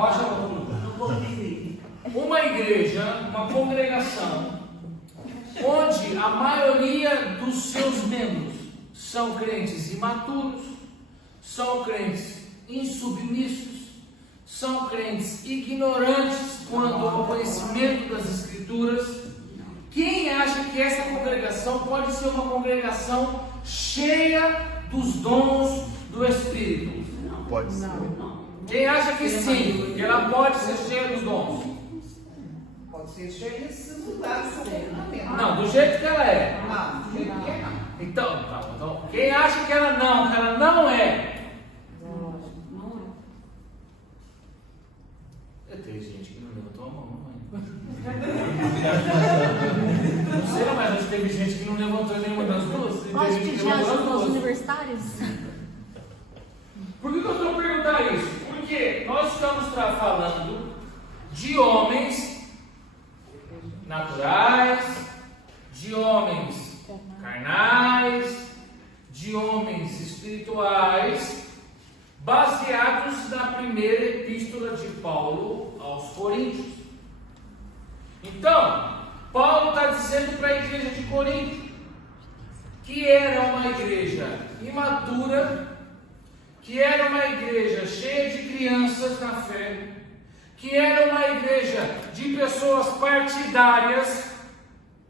abaixa a mão. Uma igreja, uma congregação, onde a maioria dos seus membros são crentes imaturos, são crentes insubmissos, são crentes ignorantes quanto ao conhecimento das Escrituras. Quem acha que essa congregação pode ser uma congregação cheia dos dons do Espírito? Não pode ser. Quem acha que sim, que ela pode ser cheia dos dons? Pode ser cheia se mudar o seu comportamento. Não, do jeito que ela é. Não, do jeito que é não. Então, quem acha que ela não é? Tem gente que não levantou a mão, não sei, mas acho que teve gente que não levantou nenhuma das duas. Pode pedir ajuda aos universitários? Por que eu estou perguntando isso? Porque nós estamos falando de homens naturais, de homens carnais, de homens espirituais, baseados na primeira epístola de Paulo aos Coríntios. Então, Paulo está dizendo para a igreja de Corinto que era uma igreja imatura, que era uma igreja cheia de crianças na fé, que era uma igreja de pessoas partidárias.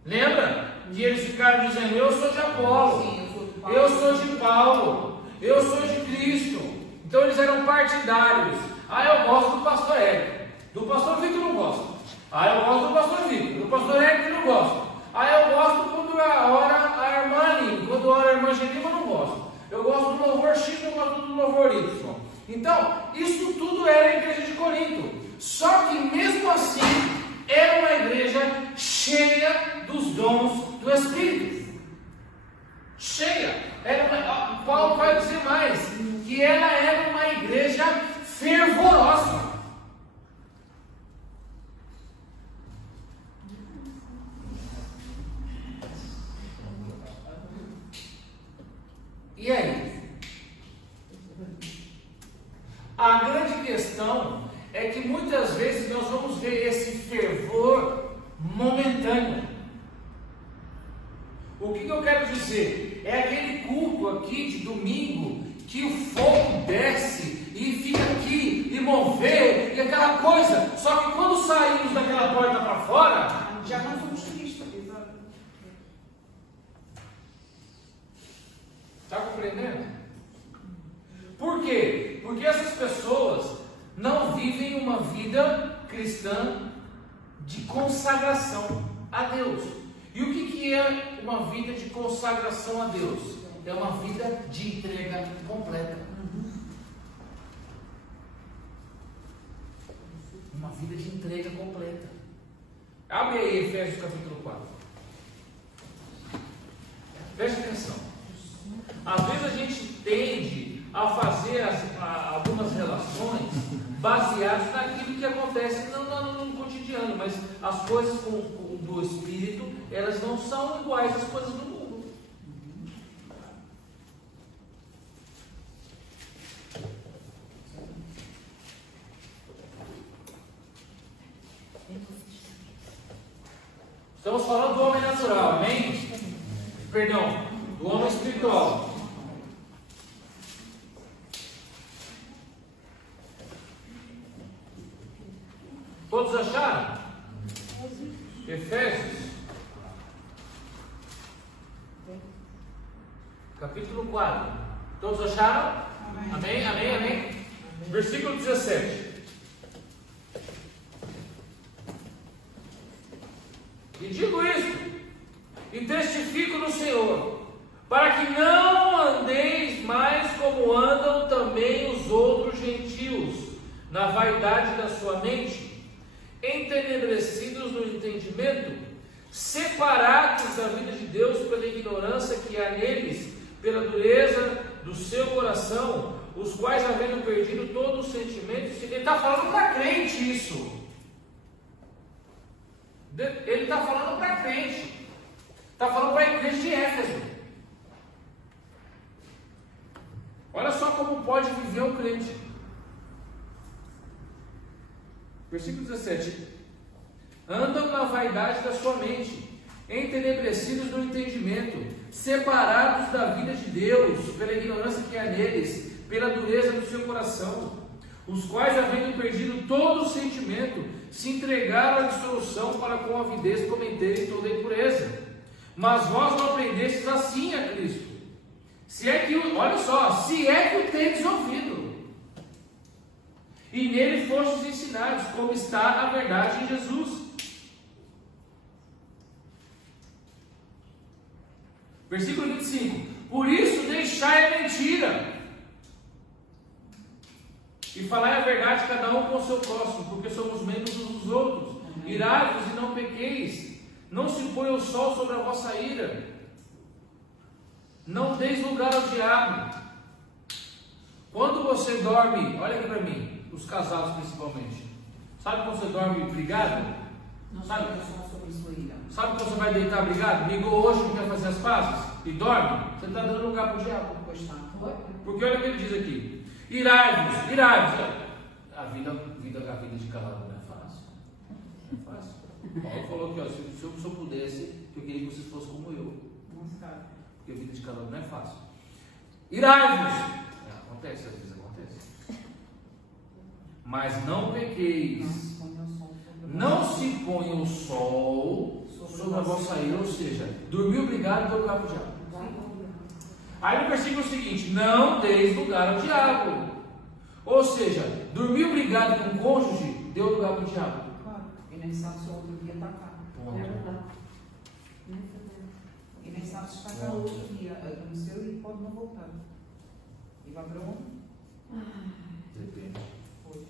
Lembra? Que eles ficaram dizendo: eu sou de Apolo, eu sou de Paulo, eu sou de Cristo. Então eles eram partidários. Eu gosto do pastor Érico, do pastor Vitor não gosto. Eu gosto do pastor Vitor, do pastor Érico não gosto. Eu gosto quando ora a irmã Aline, quando ora a irmã Genima não gosto. Eu gosto do louvor X, eu gosto do louvor Y. Então, isso tudo era a igreja de Corinto. Só que mesmo assim, era uma igreja cheia dos dons do Espírito. Cheia. Paulo vai dizer mais, que ela era uma igreja fervorosa. E aí? A grande questão é que muitas vezes nós vamos ver esse fervor momentâneo. O que eu quero dizer? É aquele culto aqui de domingo que o fogo desce e fica aqui e mover e aquela coisa. Só que quando saímos daquela porta para fora, Já não somos Cristo. está compreendendo? Por quê? Porque essas pessoas não vivem uma vida cristã de consagração a Deus. E o que é uma vida de consagração a Deus? É uma vida de entrega completa. Uma vida de entrega completa. Abre aí Efésios capítulo 4. Preste atenção. Às vezes a gente tende a fazer algumas relações baseadas naquilo que acontece no cotidiano, mas as coisas do Espírito, elas não são iguais às coisas do mundo. Estamos falando do homem natural, amém? Perdão, do homem espiritual. Todos acharam? Efésios capítulo 4. Todos acharam? Amém, amém, amém. Versículo 17. E digo isto, e testifico no Senhor, para que não andeis mais como andam também os outros gentios, na vaidade da sua mente, entenebrecidos no entendimento, separados da vida de Deus pela ignorância que há neles, pela dureza do seu coração, os quais, havendo perdido todo o sentimento, ele está falando para crente isso. Ele está falando para crente. Está falando para a igreja de Éfeso. Olha só como pode viver um crente. Versículo 17. Andam na vaidade da sua mente, entenebrecidos no entendimento, separados da vida de Deus, pela ignorância que há neles, pela dureza do seu coração, os quais, havendo perdido todo o sentimento, se entregaram à dissolução para com avidez cometerem toda a impureza. Mas vós não aprendestes assim a Cristo. Se é que, olha só, se é que o tendes ouvido, e nele fostes ensinados, como está a verdade em Jesus. Versículo 25. Por isso deixai a mentira, e falai a verdade cada um com o seu próximo, porque somos membros uns dos outros. Irai-vos e não pequeis, não se ponha o sol sobre a vossa ira, não deis lugar ao diabo. Quando você dorme, olha aqui para mim, os casados principalmente, sabe quando você dorme brigado? Não sabe o som sobre sua ira. Sabe quando você vai deitar brigado? Ligou hoje, não quer fazer as pazes e dorme? Você está dando lugar para o diabo. Pois está. Porque olha o que ele diz aqui: irai-vos, irai-vos. A vida de casado não é fácil. Não é fácil. Paulo falou que se eu pudesse, eu queria que vocês fossem como eu. Porque a vida de casado não é fácil. Irai-vos. Acontece, às vezes acontece. Mas não pequeis. Não se ponha o sol sobre a vossa ira, ou seja, dormiu obrigado e deu lugar para o diabo. Aí no versículo seguinte, não deis lugar ao diabo. Ou seja, dormiu obrigado com o cônjuge, deu lugar para o diabo. Claro, e nem sabe se o outro dia está cá. E nem sabe se está cá outro dia. Aconteceu e pode não voltar. E vai para onde? Depende. Pois.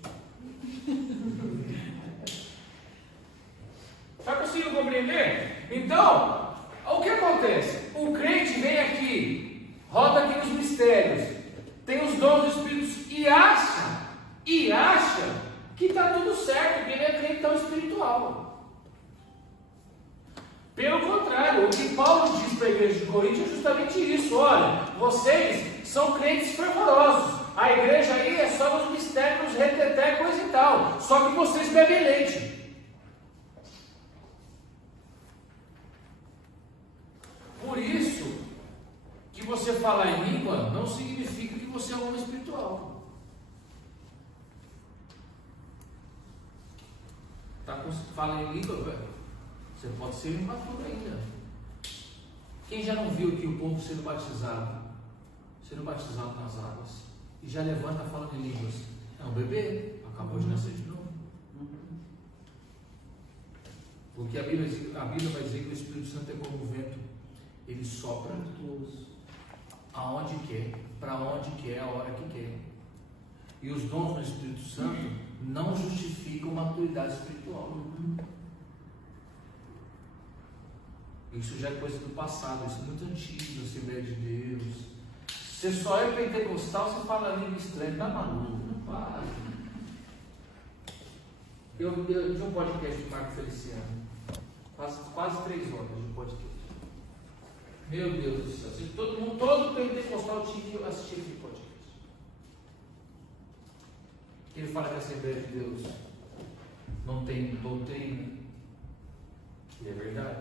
Está conseguindo compreender? Então, o que acontece? O crente vem aqui, roda aqui nos mistérios, tem os dons do Espírito e acha que está tudo certo, que ele é crentão espiritual. Pelo contrário, o que Paulo diz para a igreja de Corinto é justamente isso: olha, vocês são crentes fervorosos, a igreja aí é só nos mistérios, nos reteté, coisa e tal, só que vocês bebem leite. Por isso, que você falar em língua não significa que você é um homem espiritual. Fala em língua, você pode ser imaturo ainda. Quem já não viu aqui o povo sendo batizado nas águas, e já levanta falando em línguas? É um bebê, acabou de nascer de novo. Porque a Bíblia vai dizer que o Espírito Santo é como o vento. Ele sopra aonde quer, para onde quer, a hora que quer. E os dons do Espírito Santo não justificam maturidade espiritual. Isso já é coisa do passado, isso é muito antigo, Assembleia de Deus. Você só é pentecostal, você fala língua estranha, tá maluco, não para. Eu vi um podcast do Marco Feliciano, quase 3 horas de podcast. Meu Deus do céu, todo pentecostal tinha que assistir esse podcast. Ele fala que a Assembleia de Deus não tem doutrina. E é verdade.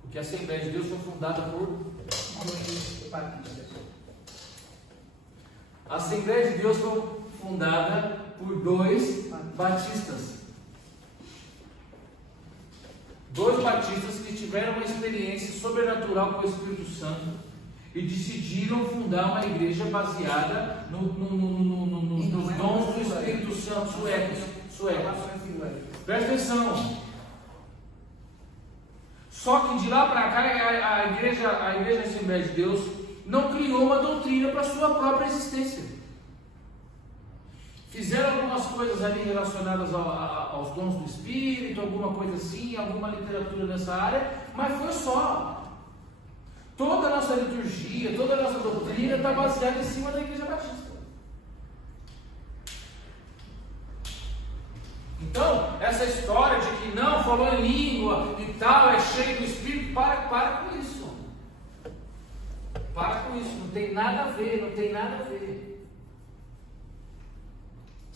Porque a Assembleia de Deus foi fundada por A Assembleia de Deus foi fundada por 2 batistas. 2 batistas que tiveram uma experiência sobrenatural com o Espírito Santo e decidiram fundar uma igreja baseada nos dons do Espírito Santo suecos. Presta atenção. Só que de lá para cá a igreja Assembleia de Deus não criou uma doutrina para a sua própria existência. Fizeram algumas coisas ali relacionadas aos dons do Espírito, alguma coisa assim, alguma literatura nessa área, mas foi só. Toda a nossa liturgia, toda a nossa doutrina está baseada em cima da Igreja Batista. Então, essa história de que não, falou em língua e tal, é cheio do Espírito, para com isso. Para com isso, não tem nada a ver, não tem nada a ver.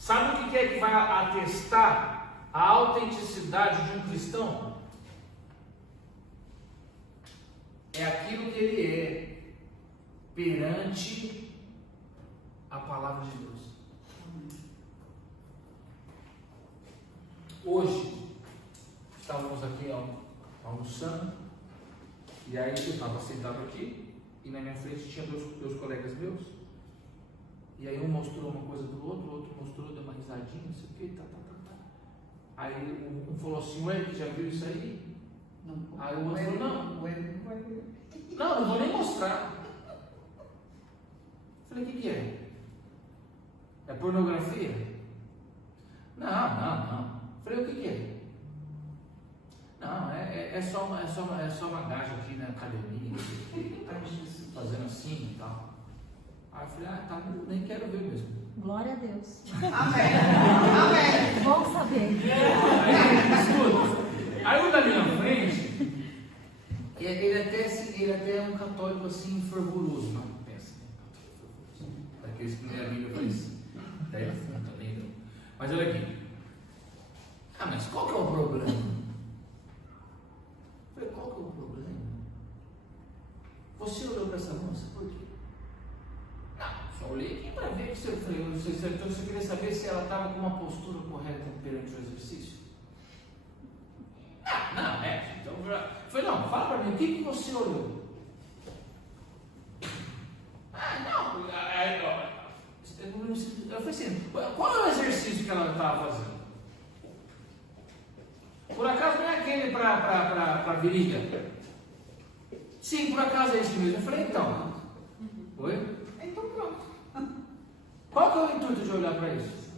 Sabe o que é que vai atestar a autenticidade de um cristão? É aquilo que ele é perante a palavra de Deus. Hoje, estávamos aqui almoçando, e aí eu estava sentado aqui, e na minha frente tinha dois colegas meus, e aí um mostrou uma coisa do outro, o outro mostrou, deu uma risadinha, não sei o que, tá. Aí um falou assim, ué, já viu isso aí? Não. Aí o outro falou, não. Não vai ver. Não vou nem mostrar. Falei, o que é? É pornografia? Não. Falei, o que é? Não, é só uma gaja aqui na academia, fazendo assim e tal. Aí eu falei, tá, nem quero ver mesmo. Glória a Deus. Amém. Bom saber. Escuta, aí o da minha frente, ele até é um católico assim, fervoroso, não pensa, né? Daqueles que nem a Bíblia faz 10 também, não. Mas olha aqui. Mas qual que é o problema? Eu falei, qual que é o problema? Você olhou para essa moça, por quê? Só olhei aqui para ver que você queria saber se ela estava com uma postura correta perante o exercício? Então, eu falei, não, fala para mim, o que você olhou? Eu falei assim, qual é o exercício que ela estava fazendo? Por acaso não é aquele para virilha? Sim, por acaso é isso mesmo. Eu falei, então. Oi? Então pronto. Qual que é o intuito de olhar para isso?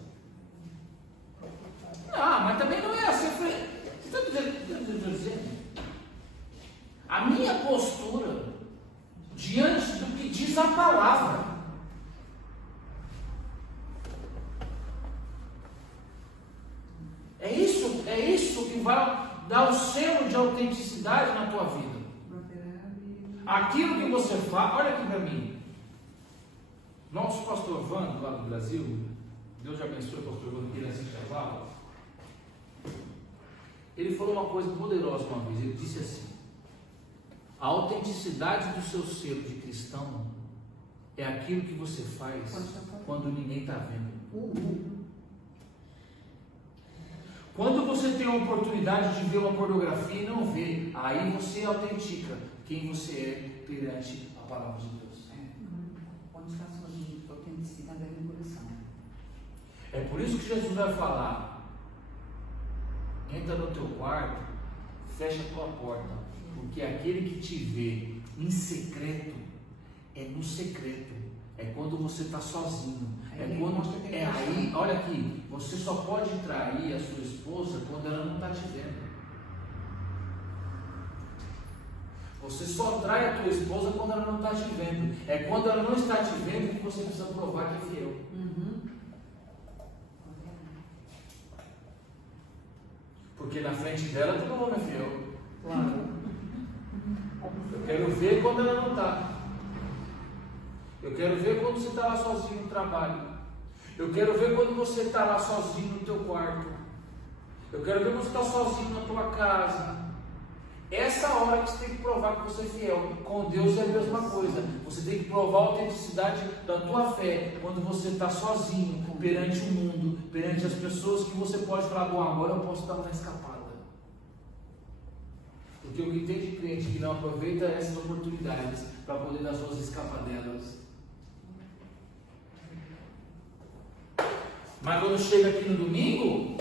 Não, mas também não é assim. Eu falei, você está dizendo? A minha postura diante do que diz a palavra. É isso que vai dar o selo de autenticidade na tua vida. Aquilo que você faz, olha aqui para mim. Nosso pastor Vando, lá do Brasil, Deus já abençoe o pastor Vando, que ele assiste a aula. Ele falou uma coisa poderosa uma vez. Ele disse assim: a autenticidade do seu selo de cristão é aquilo que você faz quando ninguém está vendo. Quando você tem a oportunidade de ver uma pornografia e não vê, aí você autentica quem você é perante a palavra de Deus. Onde está a sua autenticidade no coração? É por isso que Jesus vai falar: entra no teu quarto, fecha a tua porta, porque aquele que te vê em secreto, é no secreto, é quando você está sozinho. Aí, olha aqui, você só pode trair a sua esposa quando ela não está te vendo. Você só trai a tua esposa quando ela não está te vendo. É quando ela não está te vendo que você precisa provar que é fiel. Porque na frente dela todo mundo é fiel. Claro. Eu quero ver quando ela não está. Eu quero ver quando você está lá sozinho no trabalho. Eu quero ver quando você está lá sozinho no teu quarto. Eu quero ver quando você está sozinho na tua casa. Essa hora que você tem que provar que você é fiel. Com Deus é a mesma coisa. Você tem que provar a autenticidade da tua fé quando você está sozinho perante o mundo, perante as pessoas, que você pode falar: bom, agora eu posso dar uma escapada. Porque o que tem de crente que não aproveita essas oportunidades para poder dar suas escapadelas. Mas quando chega aqui no domingo,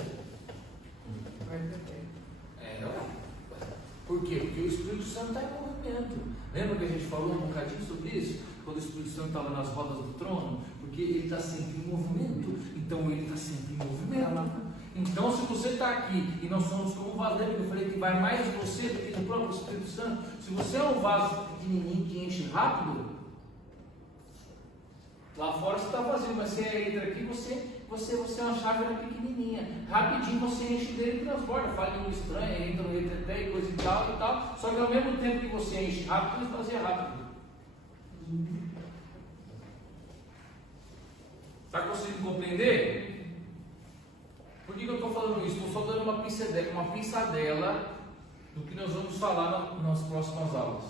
por quê? Porque o Espírito Santo está em movimento. Lembra que a gente falou um bocadinho sobre isso? Quando o Espírito Santo estava nas rodas do trono? Porque ele está sempre em movimento. Então ele está sempre em movimento. Então, se você está aqui e nós somos como o vaso, lembra que eu falei que vai mais você do que o próprio Espírito Santo? Se você é um vaso pequenininho que enche rápido, lá fora você está vazio, mas você entra aqui, você é uma chávena pequenininha. Rapidinho você enche dele e transborda. Fala língua estranha, entra no reteté e coisa e tal. Só que ao mesmo tempo que você enche rápido, você esvazia rápido. Está conseguindo compreender? Por que eu estou falando isso? Estou só dando uma pinçadela do que nós vamos falar nas próximas aulas.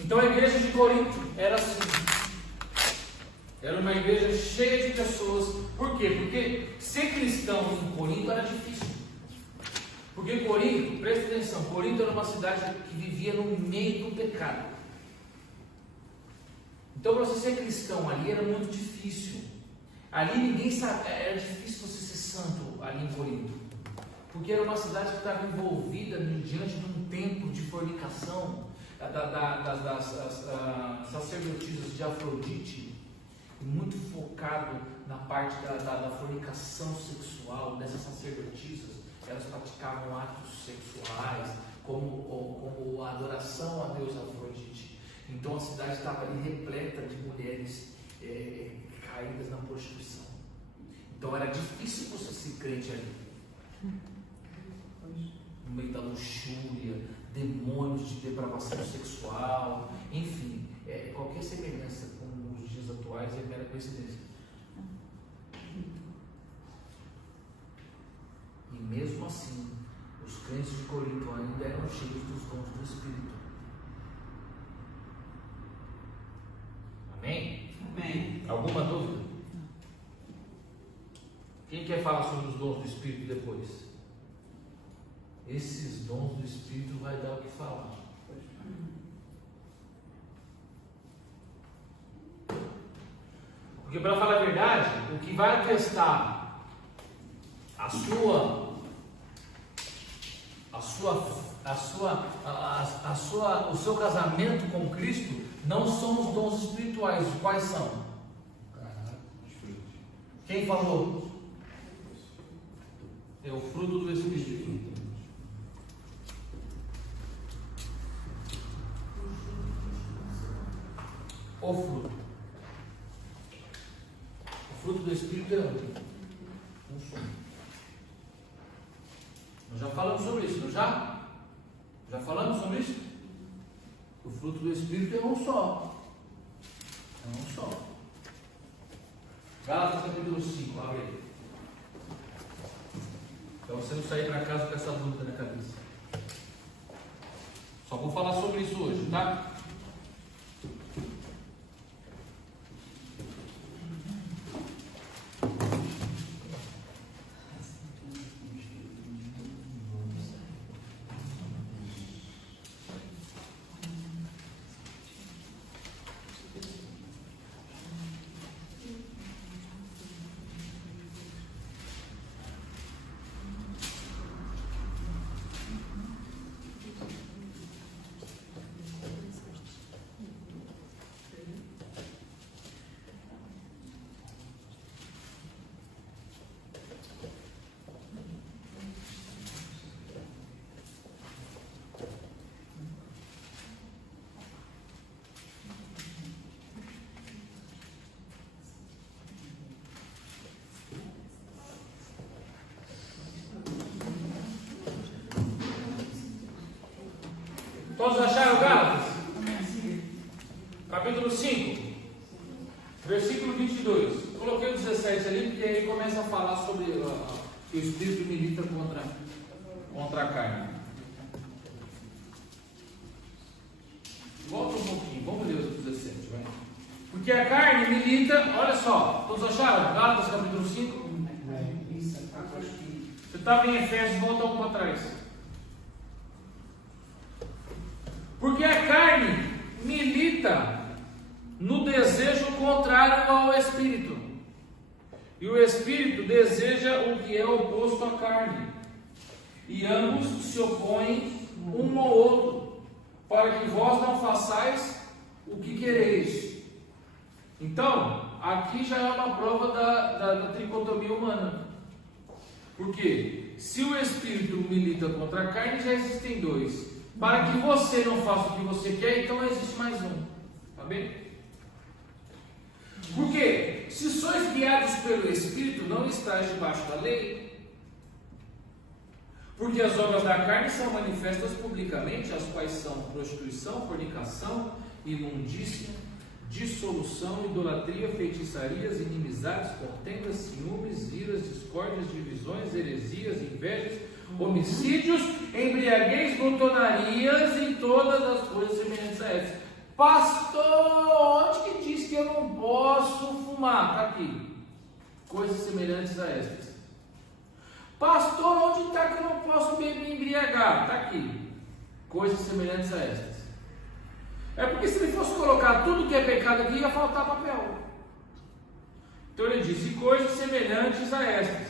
Então a igreja de Corinto era assim. Era uma igreja cheia de pessoas. Por quê? Porque ser cristão em Corinto era difícil. Porque Corinto, presta atenção, Corinto era uma cidade que vivia no meio do pecado. Então para você ser cristão ali era muito difícil. Ali ninguém sabe, era difícil você ser santo ali em Corinto. Porque era uma cidade que estava envolvida diante de um templo de fornicação das sacerdotisas de Afrodite, muito focado na parte da fornicação sexual dessas sacerdotisas. Elas praticavam atos sexuais como a adoração a Deus Afrodite. Então a cidade estava ali repleta de mulheres caídas na prostituição. Então era difícil você ser crente ali, no meio da luxúria, demônios de depravação sexual, enfim, qualquer semelhança com os dias atuais é mera coincidência. E mesmo assim, os crentes de Corinto ainda eram cheios dos dons do Espírito. Amém? Amém. Alguma dúvida? Quem quer falar sobre os dons do Espírito depois? Esses dons do Espírito vai dar o que falar. Porque, para falar a verdade, o que vai testar o seu casamento com Cristo não são os dons espirituais. Quais são? Quem falou? É o fruto do Espírito. O fruto. O fruto do Espírito é um som. Nós já falamos sobre isso, não já? Já falamos sobre isso? O fruto do Espírito é um só. É um só. Gálatas capítulo 5, abre aí. Para você não sair para casa com essa dúvida na cabeça. Só vou falar sobre isso hoje, tá? Todos acharam Gálatas? Capítulo 5, versículo 22. Coloquei o 17 ali, porque aí começa a falar sobre que o Espírito milita contra a carne. Volta um pouquinho, vamos ler o 17, vai. Porque a carne milita, olha só, todos acharam? Gálatas capítulo 5? Você estava em Efésios, volta um para trás. Porque a carne milita no desejo contrário ao Espírito, e o Espírito deseja o que é oposto à carne, e ambos se opõem um ao outro, para que vós não façais o que quereis. Então, aqui já é uma prova da tricotomia humana. Porque se o Espírito milita contra a carne, já existem dois. Para que você não faça o que você quer, então existe mais um. Tá bem? Porque se sois guiados pelo Espírito, não estáis debaixo da lei. Porque as obras da carne são manifestas publicamente, as quais são prostituição, fornicação, imundícia, dissolução, idolatria, feitiçarias, inimizades, contendas, ciúmes, iras, discórdias, divisões, heresias, invejas, homicídios, embriaguez, glutonarias e todas as coisas semelhantes a essas. Pastor, onde que diz que eu não posso fumar? Está aqui. Coisas semelhantes a estas. Pastor, onde está que eu não posso beber embriagar? Está aqui. Coisas semelhantes a estas. É porque se ele fosse colocar tudo que é pecado aqui, ia faltar papel. Então ele disse, coisas semelhantes a estas.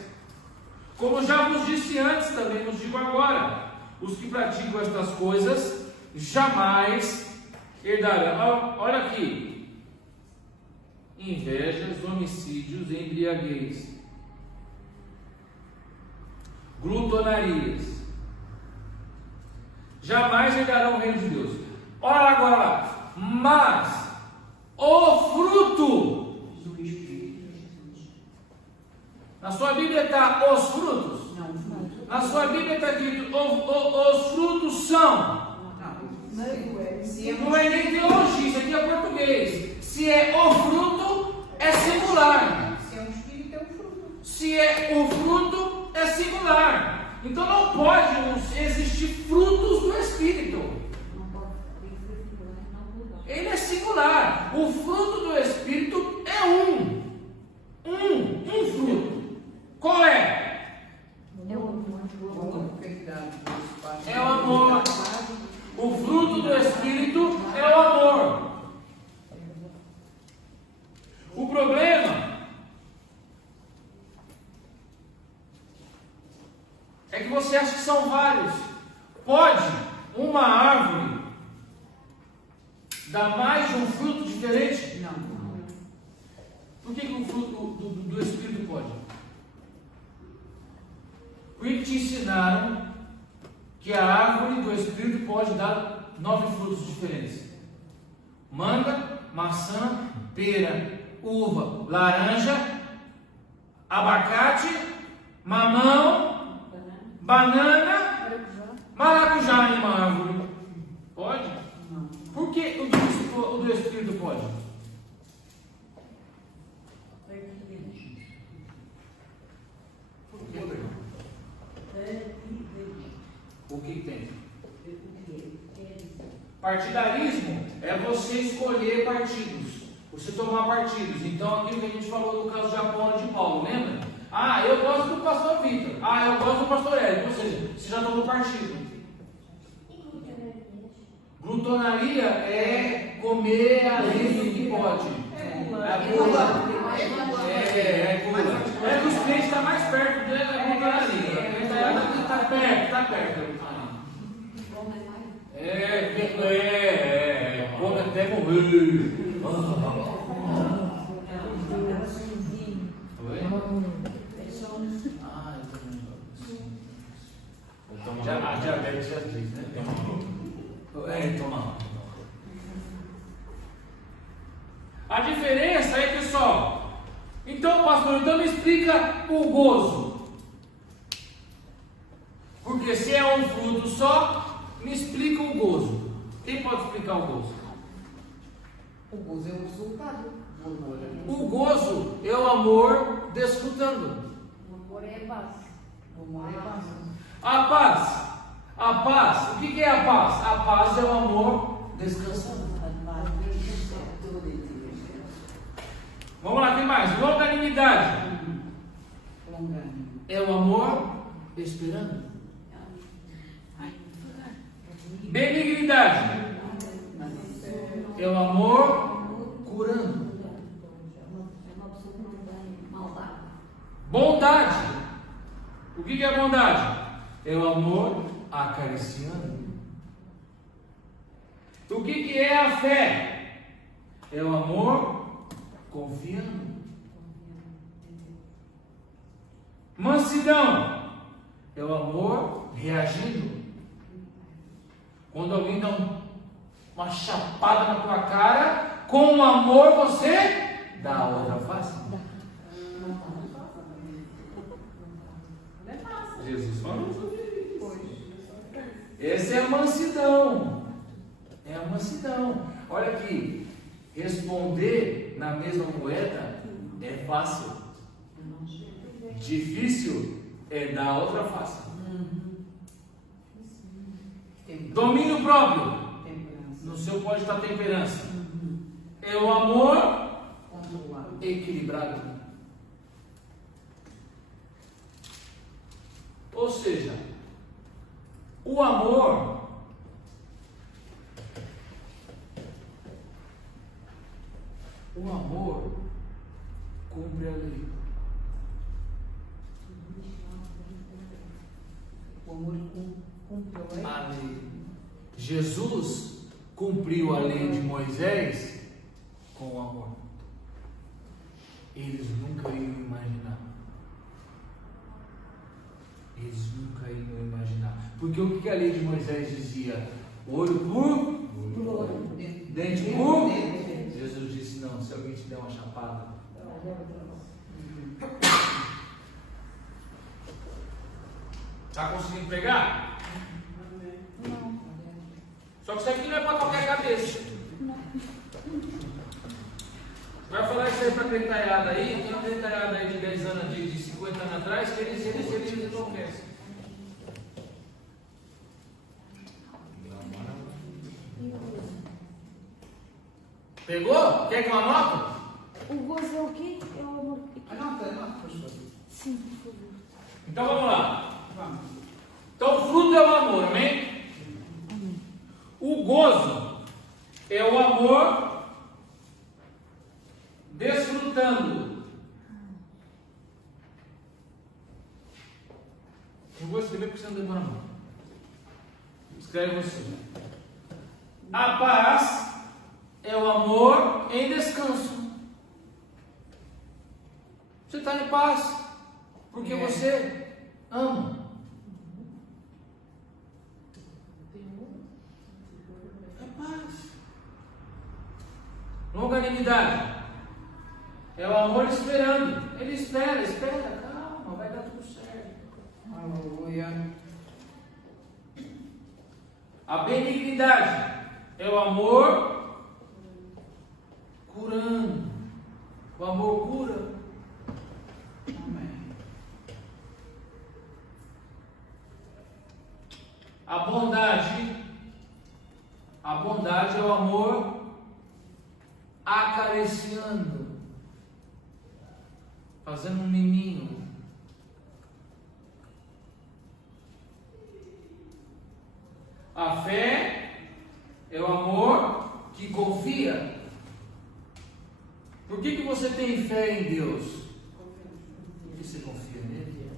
Como já vos disse antes, também vos digo agora, os que praticam estas coisas, jamais herdarão. Olha aqui. Invejas, homicídios, embriaguez, glutonarias. Jamais herdarão o reino de Deus. Olha agora lá. Mas o fruto. Na sua Bíblia está os frutos? Não, fruto. Na sua Bíblia está dito os frutos são. Não é nem teologia, isso aqui é português. Se é o fruto, é singular. Se é um espírito, é um fruto. Se é o fruto, é singular. Então não pode existir frutos do Espírito. Ele é singular. O fruto do Espírito é um fruto. Qual é? É o amor. É o amor. O fruto do Espírito é o amor. O problema é que você acha que são vários. Pode uma árvore dar mais de um fruto diferente? Não. Por que o fruto do Espírito pode? Porque te ensinaram que a árvore do Espírito pode dar 9 frutos diferentes: manga, maçã, pera, uva, laranja, abacate, mamão, banana, maracujá em uma árvore. Pode? Não. Por que o do Espírito pode? O que tem? Partidarismo é você escolher partidos, você tomar partidos. Então, aquilo que a gente falou no caso de Apolo e de Paulo, lembra? Ah, eu gosto do pastor Vitor. Ah, eu gosto do pastor Érico. Ou seja, você já tomou partido. Glutonaria é comer além do que pode. É gula. É gula. É que os crentes estão mais perto da glutonaria. Está perto, está perto. Come até morrer. A diabetes já diz, né? Toma. A diferença é que só. Então, pastor, me explica o gozo. Porque se é um fruto só, me explica o gozo. Quem pode explicar o gozo? O gozo é o resultado. O gozo é o amor desfrutando. O amor é base. O amor é base. A paz, o que é a paz? A paz é o amor descansando. Vamos lá, tem mais. Longanimidade é o amor esperando. Benignidade é o amor curando. Bondade, o que é bondade? É o amor acariciando. O que é a fé? É o amor confiando. Mansidão é o amor reagindo. Quando alguém dá uma chapada na tua cara, com amor você dá a outra face. Jesus falou sobre isso. Essa é a mansidão. É a mansidão. Olha aqui, responder na mesma moeda é fácil. Difícil é dar outra face. Domínio próprio. No seu pode estar temperança. É o amor equilibrado. Ou seja, o amor cumpre a lei. O amor cumpre A lei. Jesus cumpriu a lei de Moisés com o amor. Eles nunca iam imaginar. Eles nunca iam imaginar. Porque o que a lei de Moisés dizia? Olho por olho, dente por dente. Jesus disse: não, se alguém te der uma chapada. Está conseguindo pegar? Não. Só que isso aqui não é para qualquer cabeça. Vai falar isso aí para crentaiada aí. Tem uma crentaiada aí de 10 anos, de 50 anos atrás, que eles enlouquecem. Pegou? Quer que eu anoto? O gozo é o quê? É o amor. Anota, professor. Sim, por favor. Então vamos lá. Vamos. Então o fruto é o amor, amém? O gozo é o amor desfrutando. Eu vou escrever porque você não demora muito. Escreve você. A paz é o amor em descanso. Você está em paz porque você ama. É paz. Longanimidade é o amor esperando. Ele espera, calma, vai dar tudo certo. Aleluia. A benignidade é o amor curando. O amor cura. Amém. A bondade é o amor acariciando, fazendo um miminho. A fé é o amor que confia. Por que você tem fé em Deus? Porque você confia nele.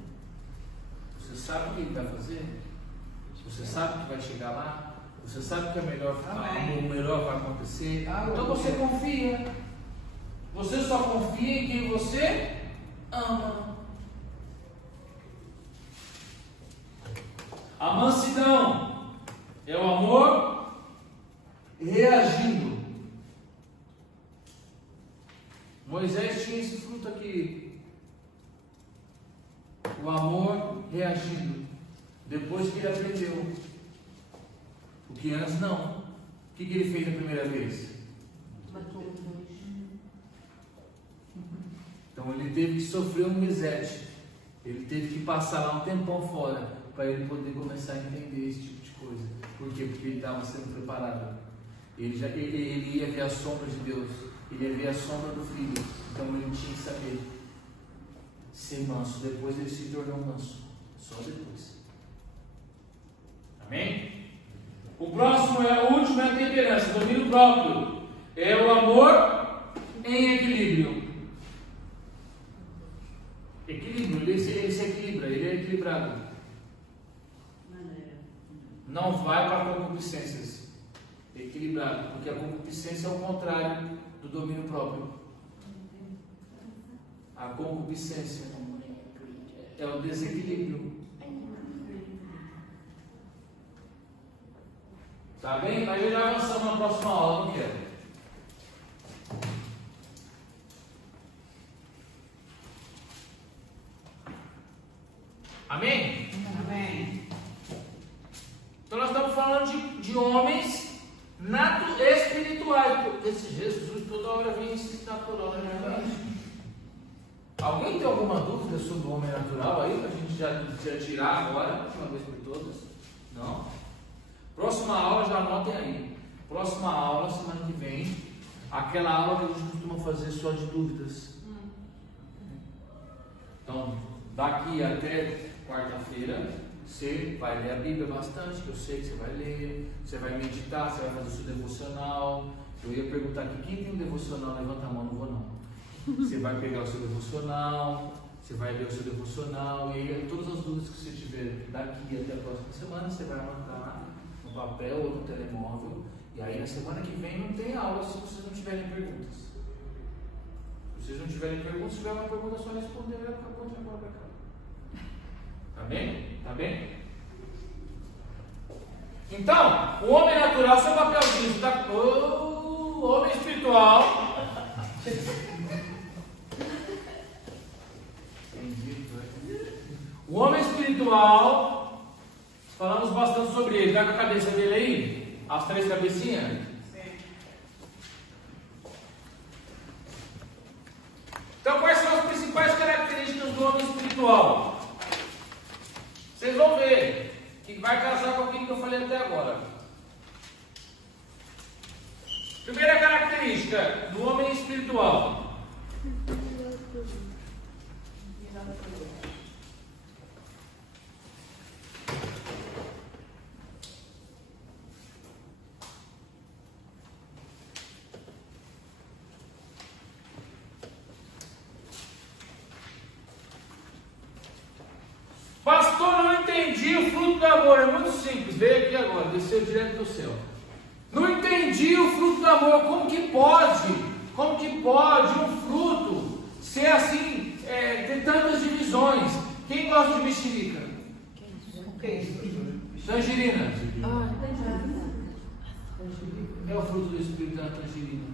Você sabe o que ele vai fazer. Você sabe que vai chegar lá. Você sabe que o melhor vai acontecer. Então você confia. Você só confia em quem você ama. A mansidão é o amor reagindo. Moisés tinha esse fruto aqui. O amor reagindo. Depois que ele aprendeu. Porque antes não. O que ele fez a primeira vez? Matou os dois. Então ele teve que sofrer um reset. Ele teve que passar lá um tempão fora para ele poder começar a entender esse tipo de coisa. Por quê? Porque ele estava sendo preparado. Ele ia ver a sombra de Deus. Ele ia ver a sombra do Filho. Então ele tinha que saber ser manso. Depois ele se tornou manso. Só depois. Amém? O próximo o último é a temperança, domínio próprio. É o amor em equilíbrio. Equilíbrio, ele se equilibra, ele é equilibrado. Não vai para concupiscências. Equilibrado, porque a concupiscência é o contrário do domínio próprio. A concupiscência é o desequilíbrio. Tá bem? Mas já avançamos na próxima aula, não quero. Amém? Amém. Então nós estamos de homens espirituais. Esse Jesus toda hora vem ensinar por hora na mente. Alguém tem alguma dúvida sobre o homem natural aí, para a gente já tirar agora, de uma vez por todas? Não? Próxima aula, já anotem aí. Próxima aula, semana que vem, aquela aula que a gente costuma fazer só de dúvidas. Então, daqui até quarta-feira, você vai ler a Bíblia bastante, que eu sei que você vai ler, você vai meditar, você vai fazer o seu devocional. Eu ia perguntar aqui, quem tem um devocional? Levanta a mão, não vou não. Você vai pegar o seu devocional, você vai ler o seu devocional, e aí todas as dúvidas que você tiver daqui até a próxima semana, você vai anotar no papel ou no telemóvel, e aí na semana que vem não tem aula se vocês não tiverem perguntas. Se vocês não tiverem perguntas, se tiver uma pergunta, é só responder e acabou de agora para cá. Tá bem? Tá bem? Então, o homem natural, seu papelzinho, tá? O homem espiritual. O homem espiritual, falamos bastante sobre ele. Tá com a cabeça dele aí? As 3 cabecinhas? Sim. Então, quais são as principais características do homem espiritual? Vocês vão ver que vai casar com aquilo que eu falei até agora. Primeira característica do homem espiritual. Pastor, não entendi o fruto do amor. É muito simples. Veio aqui agora, desceu direto do céu. Não entendi o fruto do amor. Como que pode um fruto ser assim, ter tantas divisões? Quem gosta de mexerica? Tangerina. É o fruto do Espírito da tangerina.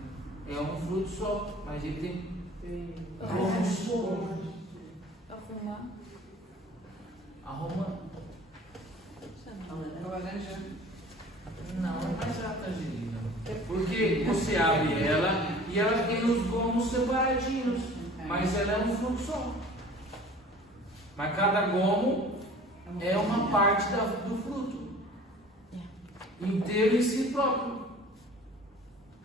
É um fruto só, mas ele tem gomos. A romã. A laranja. Não, mas é a tangerina. Porque você abre ela e ela tem os gomos separadinhos. Mas ela é um fruto só. Mas cada gomo é uma parte do fruto. Inteiro em si próprio.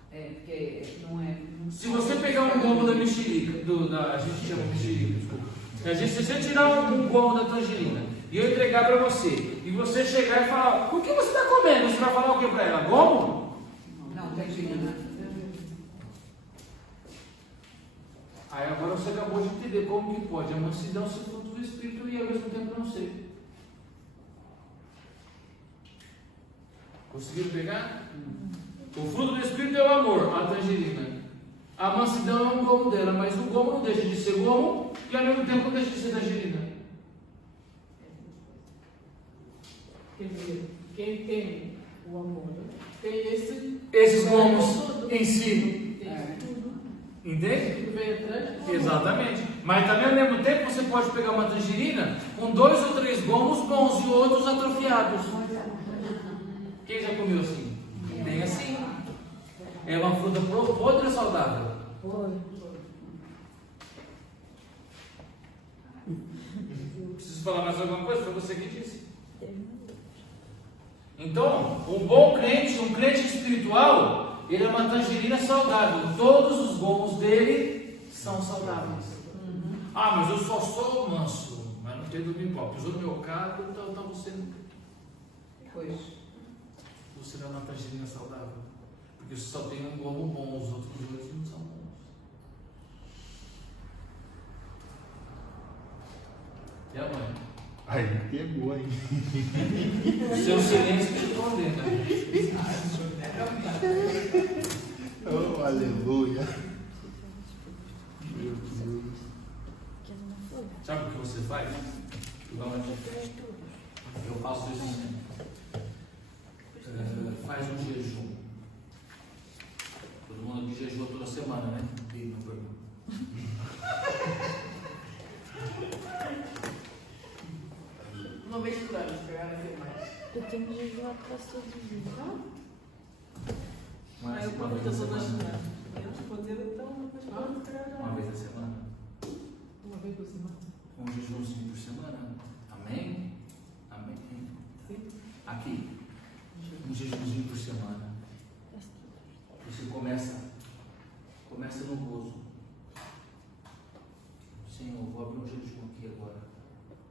Porque não é. Se você pegar um gomo da mexerica, a gente chama mexerica, desculpa. Se você tirar um gomo da tangerina e eu entregar para você, e você chegar e falar, o que você está comendo? Você vai falar o que para ela? Gomo? Não, tangerina. Aí agora você acabou de entender como que pode a mansidão ser fruto do Espírito e ao mesmo tempo não ser. Conseguiram pegar? O fruto do Espírito é o amor, a tangerina. A mansidão é um gomo dela, mas o gomo não deixa de ser gomo e ao mesmo tempo não deixa de ser tangerina. Quer dizer, quem tem o amor tem esses gomos em si. Entende? tudo vem atrás do amor. Exatamente. Mas também ao mesmo tempo você pode pegar uma tangerina com 2 ou 3 gomos bons e outros atrofiados. Quem já comeu assim? Tem assim. É uma fruta podre ou saudável? Preciso falar mais alguma coisa? Foi você que disse. Então, um bom crente, um crente espiritual, ele é uma tangerina saudável. Todos os gomos dele são saudáveis. Ah, mas eu só sou manso. Mas não tem domingo igual. Pisou no meu carro, então você não é uma tangerina saudável. Porque você só tem um gomo bom, os outros 2 não são bons. E a mãe? Aí pegou, hein? O seu silêncio te condena. Oh, aleluia. Meu Deus. Sabe o que você faz? Vou dar uma dica. Eu faço isso sempre. Faz um jejum. Todo mundo aqui jejua toda semana, né? E não pergunta. Uma vez por ano, se calhar vai ter mais. Eu tenho jejuado quase todos os dias. Aí eu Uma vez pergunto da toda semana. semana. Eu responder então, Uma vez da semana. Uma vez por semana. Um jejumzinho por semana. Amém? Amém. Sim. Aqui. Um jejumzinho por semana. Você começa no gozo. Senhor, vou abrir um jejum aqui agora.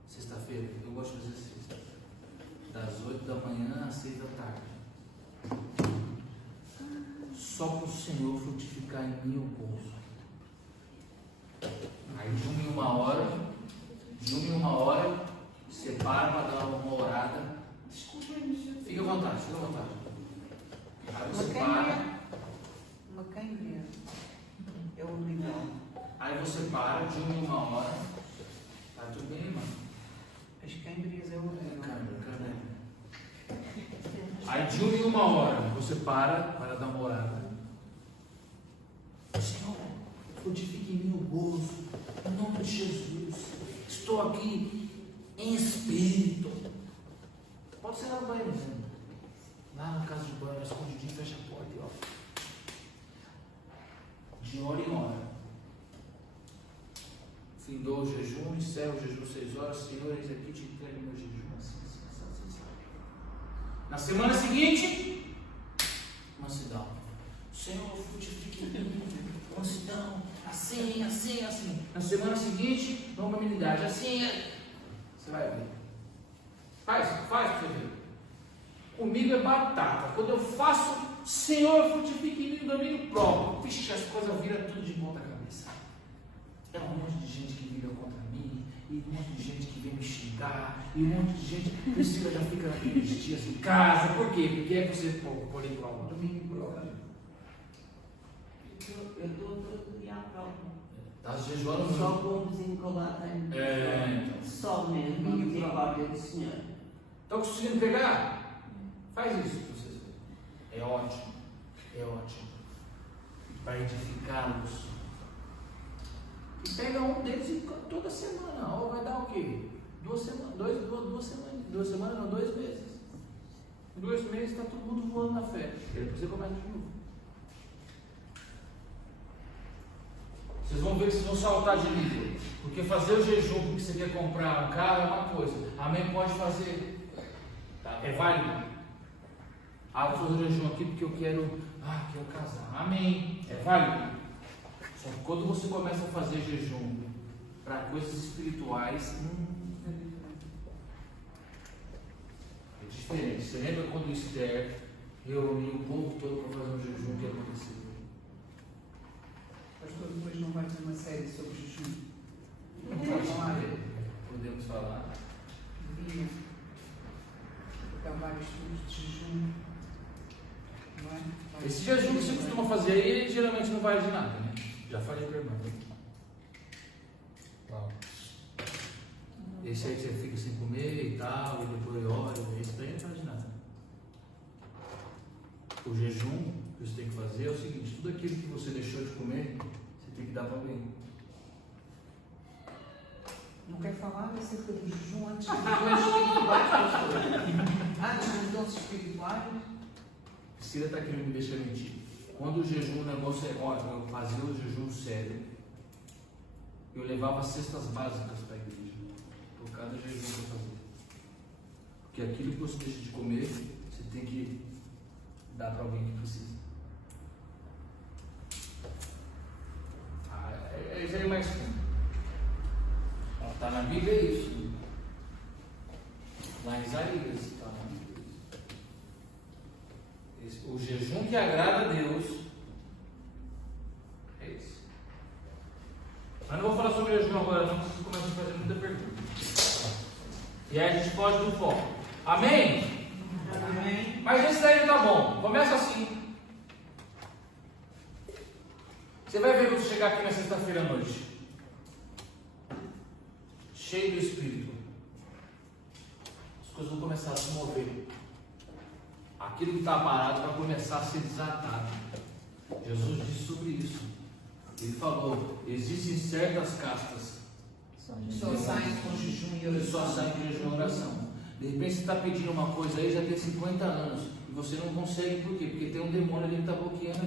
Sexta-feira. Eu gosto de fazer sexta. Das 8 da manhã às 6 da tarde. Só para o Senhor frutificar em mim o gozo. Aí de uma hora, você para para dar uma orada. Fica à vontade, fica à vontade. Aí você para. Uma câimbria é horrível. Aí você para de uma hora. Tá tudo bem, irmão? As câimbrias é horrível. Câmera. Aí de uma hora, você para dar uma orada. Senhor, frutifique em mim o gozo, em nome de Jesus. Estou aqui em espírito. Pode ser lá no banheiro, Senhor. Lá na casa de banho, escondidinho, fecha a porta e ó. De hora em hora. Findou o jejum, encerra o jejum 6 horas. Senhor, eis aqui te entrego meu jejum. Assim. Na semana seguinte, mansidão. Senhor, frutifique em mim. Mansidão. Assim. Na semana seguinte, longanimidade. Assim. Você vai ver. Faz para você ver. Comigo é batata. Quando eu faço, Senhor, frutifique em mim no domínio próprio. Vixe, as coisas viram tudo de ponta cabeça. É um monte de gente que vira contra mim, e um monte de gente que vem me xingar, e um monte de gente. Priscila já fica naqueles dias em casa. Por quê? Porque é que você pôr em prova. Domingo próprio. Eu estou todo dia à prova. Está jejuando Só muito. com o vizinho que eu lá tenho. Então. Só mesmo, a misericórdia do Senhor. Estão conseguindo pegar? Faz isso para vocês verem. É ótimo. Para edificá-los. E pega um deles e toda semana. Ó, vai dar o quê? 2 semanas. 2 semanas, não, 2 meses. Em 2 meses está todo mundo voando na fé. E depois você começa de novo. Vocês vão ver que vocês vão saltar de nível. Porque fazer o jejum porque você quer comprar um carro é uma coisa. Amém? Pode fazer. É válido. Vou fazer o jejum aqui porque eu quero casar. Amém. É válido. Só que quando você começa a fazer jejum para coisas espirituais, é diferente. Você lembra quando Esther reuniu o povo todo para fazer um jejum? O que aconteceu? Pastor, depois não vai ter uma série sobre jejum. Podemos falar. Devia. Porque há vários tipos de jejum. Não é? Esse jejum que você costuma fazer aí, ele geralmente não vale de nada, né? Já falei para a irmã. Esse aí que você fica sem comer e tal, e depois ora, esse daí não vale de nada. O jejum que você tem que fazer é o seguinte: tudo aquilo que você deixou de comer, você tem que dar para alguém. Não quer falar acerca do jejum antes dos dons espirituais, pastor? Antes dos dons espirituais? Priscila está querendo me deixar mentir. Quando o jejum, o negócio é ótimo, eu fazia o jejum sério. Eu levava cestas básicas para a igreja. Por cada jejum que eu fazia. Porque aquilo que você deixa de comer, você tem que dar para alguém que precisa. Isso aí é mais fundo. Está na Bíblia, é isso. Lá em Isaías está na Bíblia. O jejum que agrada a Deus é esse. Mas não vou falar sobre jejum agora, não, porque vocês começam a fazer muita pergunta. E aí a gente foge do foco. Amém? Amém. Mas esse daí tá bom. Começa assim. Você vai ver quando chegar aqui na sexta-feira à noite. Cheio do Espírito. As coisas vão começar a se mover. Aquilo que está parado vai começar a ser desatado. Jesus disse sobre isso. Ele falou: existem certas castas Só saem com jejum e que oração. só saem com jejum e oração. De repente você está pedindo uma coisa aí, já tem 50 anos, e você não consegue, por quê? Porque tem um demônio ali que está bloqueando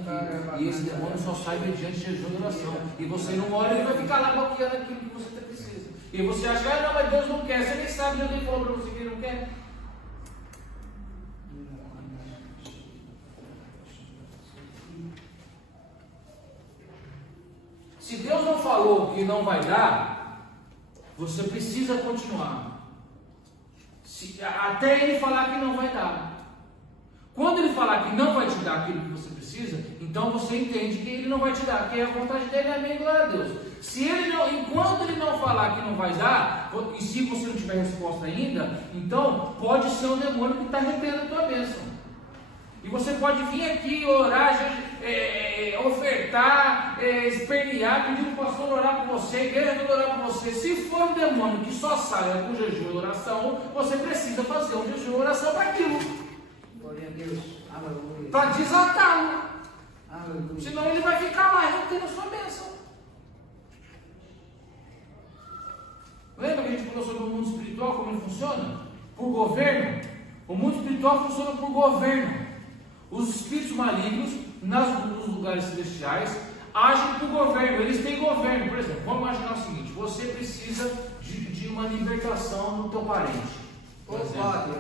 aqui, e esse demônio só sai mediante jejum e oração, e você não ora, ele vai ficar lá bloqueando aquilo que você precisa, e você acha, ah não, mas Deus não quer, você nem sabe de onde falou para você que ele não quer. Se Deus não falou que não vai dar, você precisa continuar. Até Ele falar que não vai dar. Quando Ele falar que não vai te dar aquilo que você precisa, então você entende que Ele não vai te dar, que é a vontade dele, amém, glória a Deus. Se Ele não, enquanto Ele não falar que não vai dar, e se você não tiver resposta ainda, então pode ser um demônio que está retendo a tua bênção. E você pode vir aqui orar, ofertar, espernear, pedir para o pastor orar por você, a igreja toda orar por você. Se for um demônio que só saia com jejum e oração, você precisa fazer um jejum e oração para aquilo. Glória a Deus. Aleluia. Para desatá-lo. Aleluia. Senão ele vai ficar lá retendo a sua bênção. Lembra que a gente falou sobre o mundo espiritual, como ele funciona? Por governo. O mundo espiritual funciona por governo. Os espíritos malignos, nos lugares celestiais, agem por governo, eles têm governo. Por exemplo, vamos imaginar o seguinte: você precisa de uma libertação no teu parente. Por exemplo.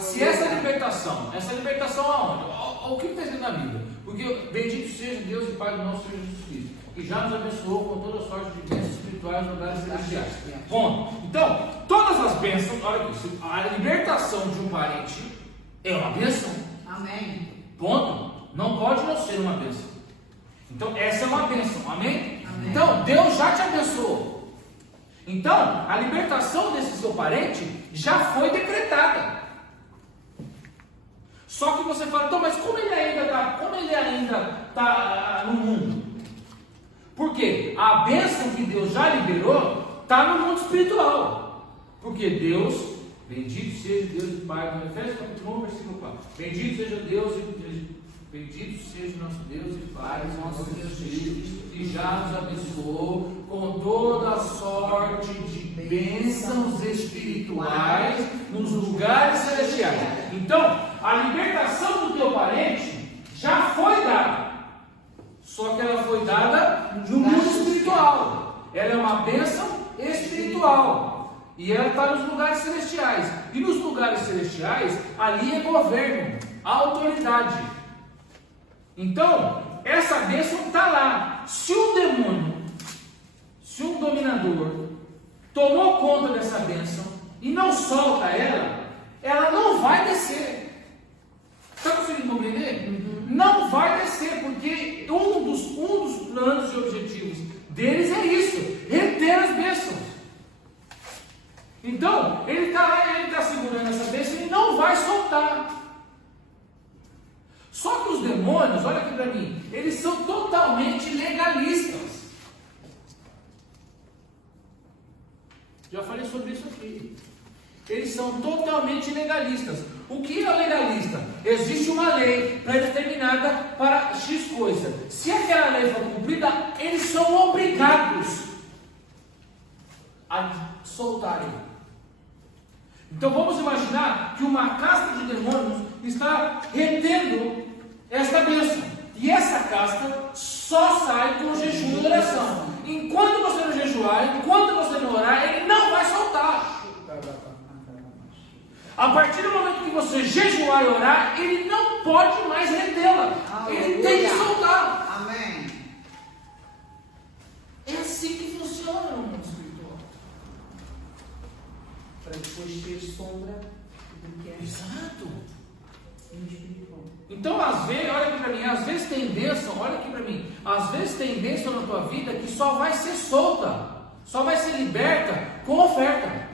Se essa libertação aonde? O que está escrito na Bíblia? Porque bendito seja Deus e Pai do nosso Senhor Jesus Cristo, que já nos abençoou com toda sorte de bênçãos espirituais nos lugares celestiais. Ponto. Então, todas as bênçãos, olha aqui, a libertação de um parente é uma bênção. Amém. Ponto. Não pode não ser uma bênção. Então, essa é uma bênção. Amém? Amém. Então, Deus já te abençoou. Então, a libertação desse seu parente já foi decretada. Só que você fala, então, mas como ele ainda está no mundo? Por quê? A bênção que Deus já liberou está no mundo espiritual. Porque Deus... Bendito seja Deus e Pai, no Efésios capítulo 1, versículo 4. Bendito seja Deus bendito seja nosso Deus e Pai, nosso Deus Cristo, que já nos abençoou com toda a sorte de bênçãos espirituais nos lugares celestiais. Então, a libertação do teu parente já foi dada. Só que ela foi dada no mundo espiritual. Ela é uma bênção espiritual. E ela está nos lugares celestiais. E nos lugares celestiais, ali é governo, autoridade. Então, essa bênção está lá. Se um demônio, se um dominador tomou conta dessa bênção e não solta ela, ela não vai descer. Está conseguindo compreender? Não vai descer, porque um dos planos e objetivos deles é isso: reter as bênçãos. Então, ele está lá, ele está segurando essa bênção e não vai soltar. Só que os demônios, olha aqui para mim, eles são totalmente legalistas. Já falei sobre isso aqui. Eles são totalmente legalistas. O que é legalista? Existe uma lei pré-determinada para X coisa. Se aquela lei for cumprida, eles são obrigados a soltarem. Então vamos imaginar que uma casta de demônios está retendo esta bênção. E essa casta só sai com jejum e oração. Enquanto você não jejuar, enquanto você não orar, ele não vai soltar. A partir do momento que você jejuar e orar, ele não pode mais retê-la. Ele tem que soltar. Amém. É assim que funciona no mundo espiritual. Para depois ter sombra do que é Exato. no espiritual. Então, às vezes, olha aqui para mim, às vezes tem bênção, olha aqui para mim, às vezes tem bênção na tua vida que só vai ser solta, só vai ser liberta com oferta.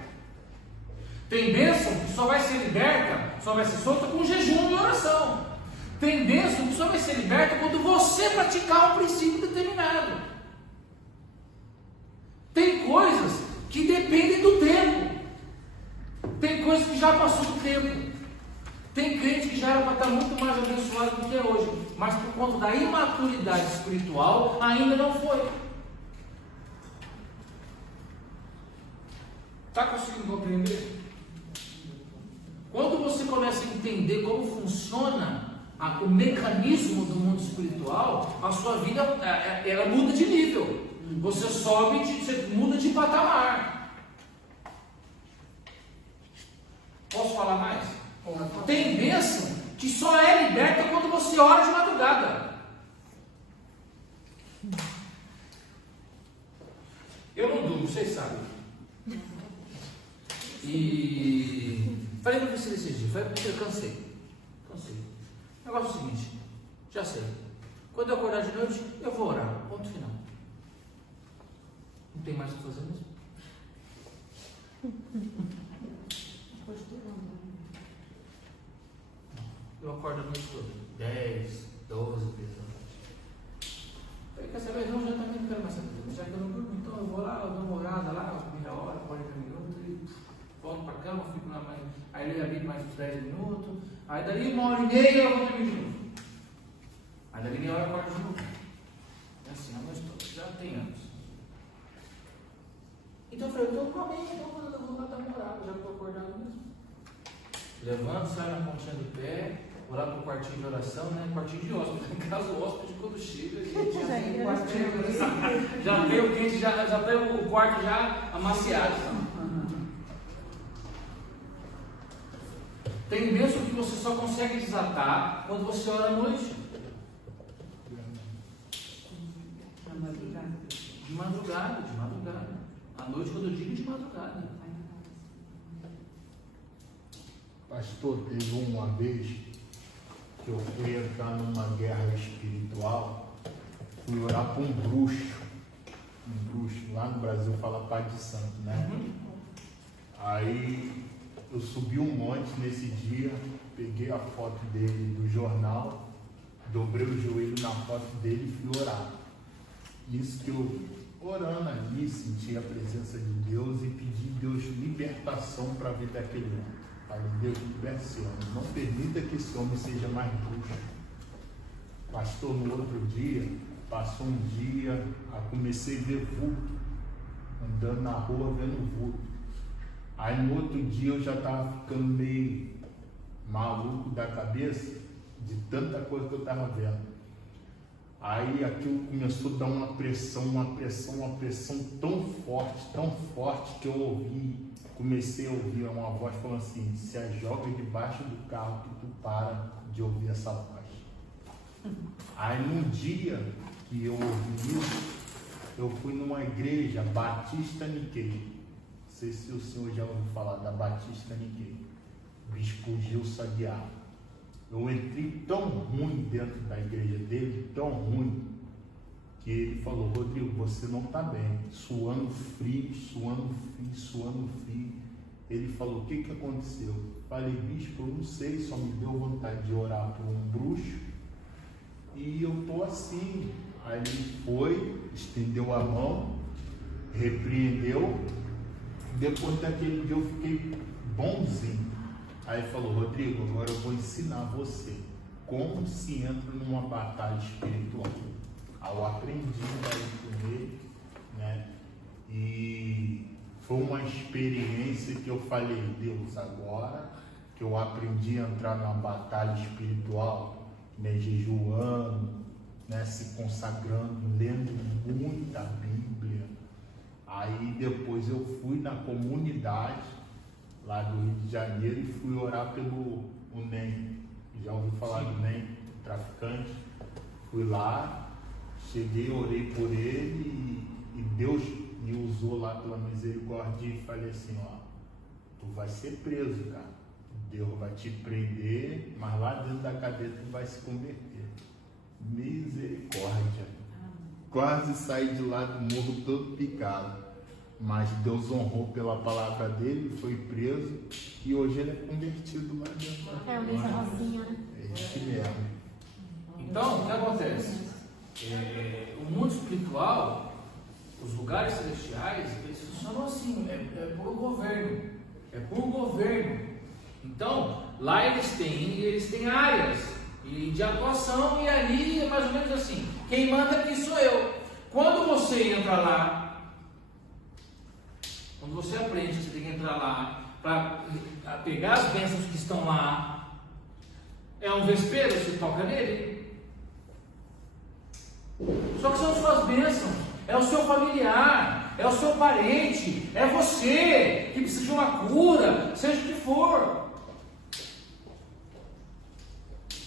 Tem bênção que só vai ser liberta, só vai ser solta com jejum e oração. Tem bênção que só vai ser liberta quando você praticar um princípio determinado. Tem coisas que dependem do tempo. Tem coisas que já passou do tempo. Tem crente que já era para estar muito mais abençoado do que é hoje, mas por conta da imaturidade espiritual ainda não foi. Está conseguindo compreender? Quando você começa a entender como funciona o mecanismo do mundo espiritual, a sua vida ela muda de nível. Você sobe, você muda de patamar. Posso falar mais? Tem bênção que só é liberta quando você ora de madrugada. Eu não durmo, vocês sabem. E falei para você esses dias, falei porque eu cansei. O negócio é o seguinte, já sei. Quando eu acordar de noite, eu vou orar. Ponto final. Não tem mais o que fazer mesmo. Eu acordo a noite toda. 10, 12 vezes a noite. Falei, quer saber? Não, já também não quero mais saber. Já que eu não durmo, então eu vou lá, eu dou uma orada lá, meia hora, 40 minutos, e volto para a cama, fico lá mais. Aí leio a Bíblia mais uns 10 minutos. Aí dali 1h30 eu vou dormir de novo. Aí dali meia hora eu acordo de novo. É assim, a noite toda. Já tem anos. Então eu falei, então amém, então eu vou lá dar uma orada, já estou acordado mesmo. Levanto, saio na pontinha do pé, vou lá para o quartinho de oração, né? Quartinho de hóspede. Em casa o hóspede quando chega, a gente já tem o quartinho de oração. Já tem o quente, já tem o quarto já amaciado. Tem bênção que você só consegue desatar quando você ora à noite. De madrugada. À noite, quando eu digo de madrugada. Pastor, teve uma vez que eu fui entrar numa guerra espiritual, fui orar para um bruxo. Lá no Brasil fala pai de santo, né? Aí eu subi um monte nesse dia, peguei a foto dele do jornal, dobrei o joelho na foto dele e fui orar. Isso que eu, orando ali, senti a presença de Deus e pedi a Deus libertação para a vida daquele homem. Falei, Deus, liberte esse homem, não permita que esse homem seja mais bruxo. Pastor, no outro dia, passou um dia, eu comecei a ver vulto, andando na rua vendo vulto. Aí no outro dia eu já estava ficando meio maluco da cabeça, de tanta coisa que eu estava vendo. Aí aquilo começou a dar uma pressão tão forte que eu comecei a ouvir uma voz falando assim, se joga debaixo do carro que tu para de ouvir essa voz. Aí num dia que eu ouvi isso, eu fui numa igreja Batista Nikkei. Não sei se o senhor já ouviu falar da Batista Nikkei. Bispo Gil Saguiar. Eu entrei tão ruim dentro da igreja dele, tão ruim, que ele falou, Rodrigo, você não está bem, suando frio. Ele falou, o que aconteceu? Falei, bispo, eu não sei, só me deu vontade de orar por um bruxo, e eu estou assim. Aí ele foi, estendeu a mão, repreendeu. Depois daquele dia eu fiquei bonzinho. Aí falou, Rodrigo, agora eu vou ensinar você como se entra numa batalha espiritual. Aí eu aprendi daí com ele, né? E foi uma experiência que eu falei, Deus, agora que eu aprendi a entrar numa batalha espiritual, né? Jejuando, né? Se consagrando, lendo muita Bíblia. Aí depois eu fui na comunidade lá do Rio de Janeiro e fui orar pelo NEM. Já ouviu falar do NEM, traficante? Fui lá, cheguei, orei por ele e Deus me usou lá pela misericórdia e falei assim, ó, tu vai ser preso, cara. Deus vai te prender, mas lá dentro da cadeia tu vai se converter. Misericórdia. Quase saí de lá do morro todo picado. Mas Deus honrou pela palavra dele, foi preso e hoje ele é convertido lá dentro. É o mesmo rosinha, né? É isso mesmo. Então, o que acontece? O mundo espiritual, os lugares celestiais, eles funcionam assim, é por governo. É por governo. Então, lá eles têm áreas de atuação e ali é mais ou menos assim. Quem manda aqui sou eu. Quando você entra lá, quando você aprende, você tem que entrar lá para pegar as bênçãos que estão lá. É um vespeiro, você toca nele. Só que são suas bênçãos. É o seu familiar, é o seu parente, é você que precisa de uma cura, seja o que for.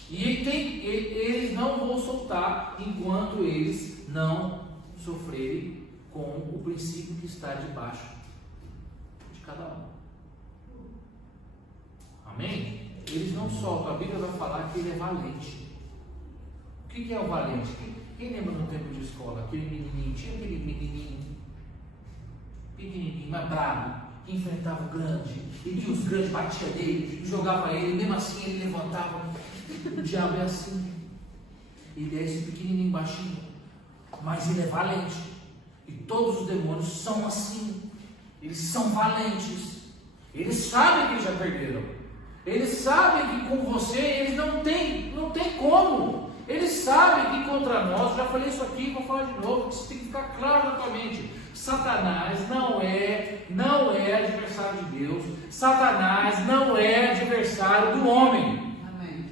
E eles não vão soltar enquanto eles não sofrerem com o princípio que está debaixo de cada um. Amém? Eles não soltam. A Bíblia vai falar que ele é valente. O que é o valente? Quem lembra no tempo de escola? Aquele menininho, tinha aquele menininho pequenininho, mas bravo, que enfrentava o grande, e que os grandes batiam nele, jogavam ele, mesmo assim ele levantava. O diabo é assim. Ele é esse pequenininho baixinho, mas ele é valente. E todos os demônios são assim. Eles são valentes. Eles sabem que eles já perderam. Eles sabem que com você eles não tem como. Eles sabem que contra nós, já falei isso aqui, vou falar de novo, isso tem que ficar claro na tua mente. Satanás não é adversário de Deus. Satanás não é adversário do homem. Amém.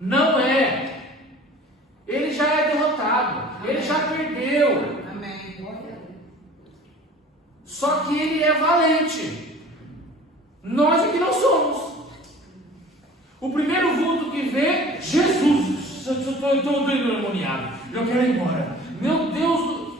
Não é. Ele já é derrotado. Ele já perdeu. Amém. Só que ele é valente. Nós é que não somos. O primeiro vulto que vê, Jesus. Eu estou endemoniado. Eu quero ir embora. Meu Deus.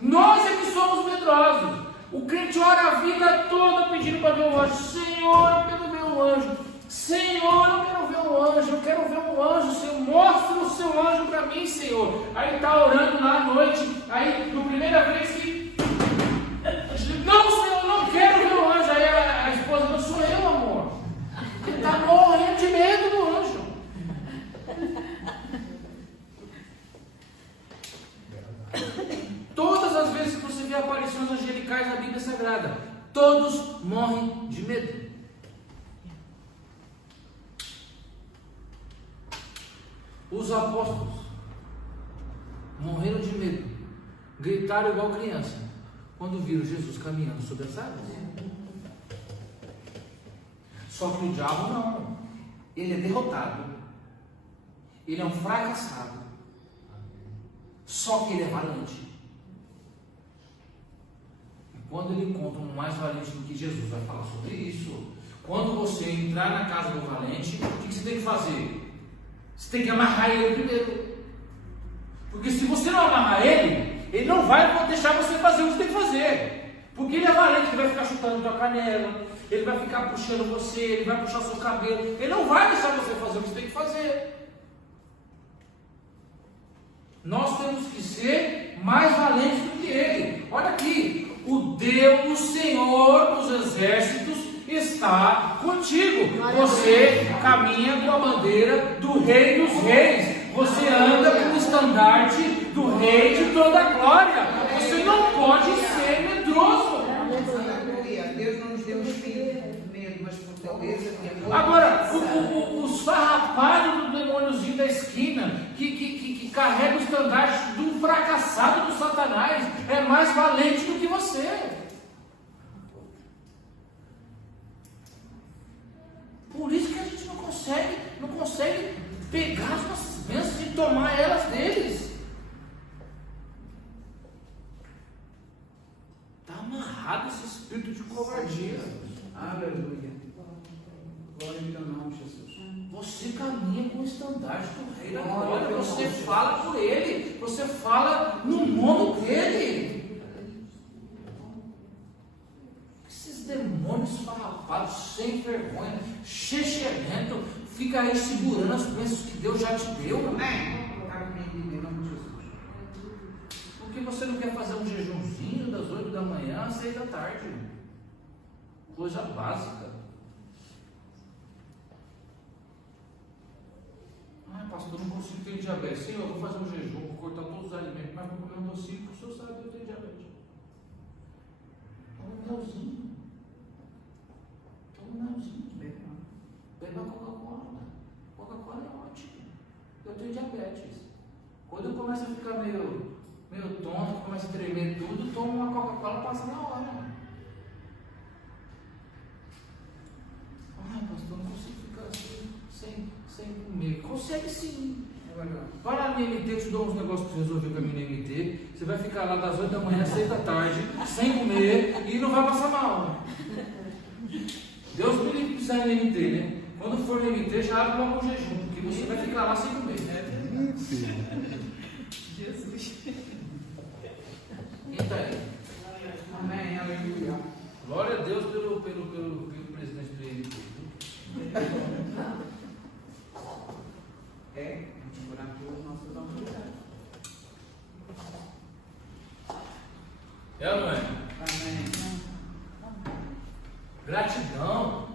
Nós é que somos medrosos. O crente ora a vida toda pedindo para ver um anjo. Senhor, eu quero ver um anjo. Senhor, eu quero ver um anjo. Eu quero ver um anjo. Senhor, mostra o seu anjo para mim, Senhor. Aí está orando lá à noite. Aí, na primeira vez que... Não, Senhor, eu não quero ver um anjo. Aí a esposa, não sou eu, amor. Ele está morrendo de medo do anjo. Todas as vezes que você vê aparições angelicais na Bíblia Sagrada, todos morrem de medo. Os apóstolos morreram de medo, gritaram igual criança quando viram Jesus caminhando sobre as águas. Só que o diabo não. Ele é derrotado. Ele é um fracassado. Só que ele é valente. E quando ele encontra um mais valente do que Jesus, vai falar sobre isso. Quando você entrar na casa do valente, o que você tem que fazer? Você tem que amarrar ele primeiro. Porque se você não amarrar ele não vai deixar você fazer o que você tem que fazer. Porque ele é valente, ele vai ficar chutando tua canela, ele vai ficar puxando você, ele vai puxar seu cabelo. Ele não vai deixar você fazer o que você tem que fazer. Nós temos que ser mais valentes do que ele. Olha aqui, o Deus, o Senhor dos exércitos está contigo. Você caminha com a bandeira do Rei dos Reis. Você anda com o estandarte do Rei de toda a glória. Você não pode ser medroso. Aleluia. Deus não nos deu um espírito de medo, mas fortaleza. Agora, os farrapados do demôniozinho da esquina, que carrega o estandarte do fracassado do Satanás, é mais valente do que você. Por isso que a gente não consegue pegar as nossas bênçãos e tomar elas deles. Está amarrado esse espírito de covardia. Aleluia. Glória ao teu nome, Jesus. Você caminha com o estandarte do Rei da Glória. Você fala por ele. Você fala no nome dele. Esses demônios farrapados, sem vergonha, chechelento, fica aí segurando as bênçãos que Deus já te deu. Amém. Em nome de Jesus. Por que você não quer fazer um jejumzinho das 8 da manhã às 6 da tarde? Coisa básica. Pastor, não consigo ter diabetes. Sim, eu vou fazer um jejum, vou cortar todos os alimentos, mas vou comer um docinho, porque o senhor sabe que eu tenho diabetes. Toma um melzinho. Toma um melzinho. Beba Coca-Cola. Coca-Cola é ótimo. Eu tenho diabetes. Quando eu começo a ficar meio tonto, começo a tremer tudo, tomo uma Coca-Cola e passa na hora. Vai lá no MT, eu te dou uns negócios para resolver com a minha MT. Você vai ficar lá das 8 da manhã às 6 da tarde, sem comer, e não vai passar mal. Deus me livre de precisar no MT, né? Quando for no MT, já abre logo um jejum, porque você vai ficar lá sem comer. Jesus. Eita aí. Amém, aleluia. Glória a Deus pelo presidente do MT. É, vamos orar pelas nossas autoridades. É ou não é? Amém. Gratidão.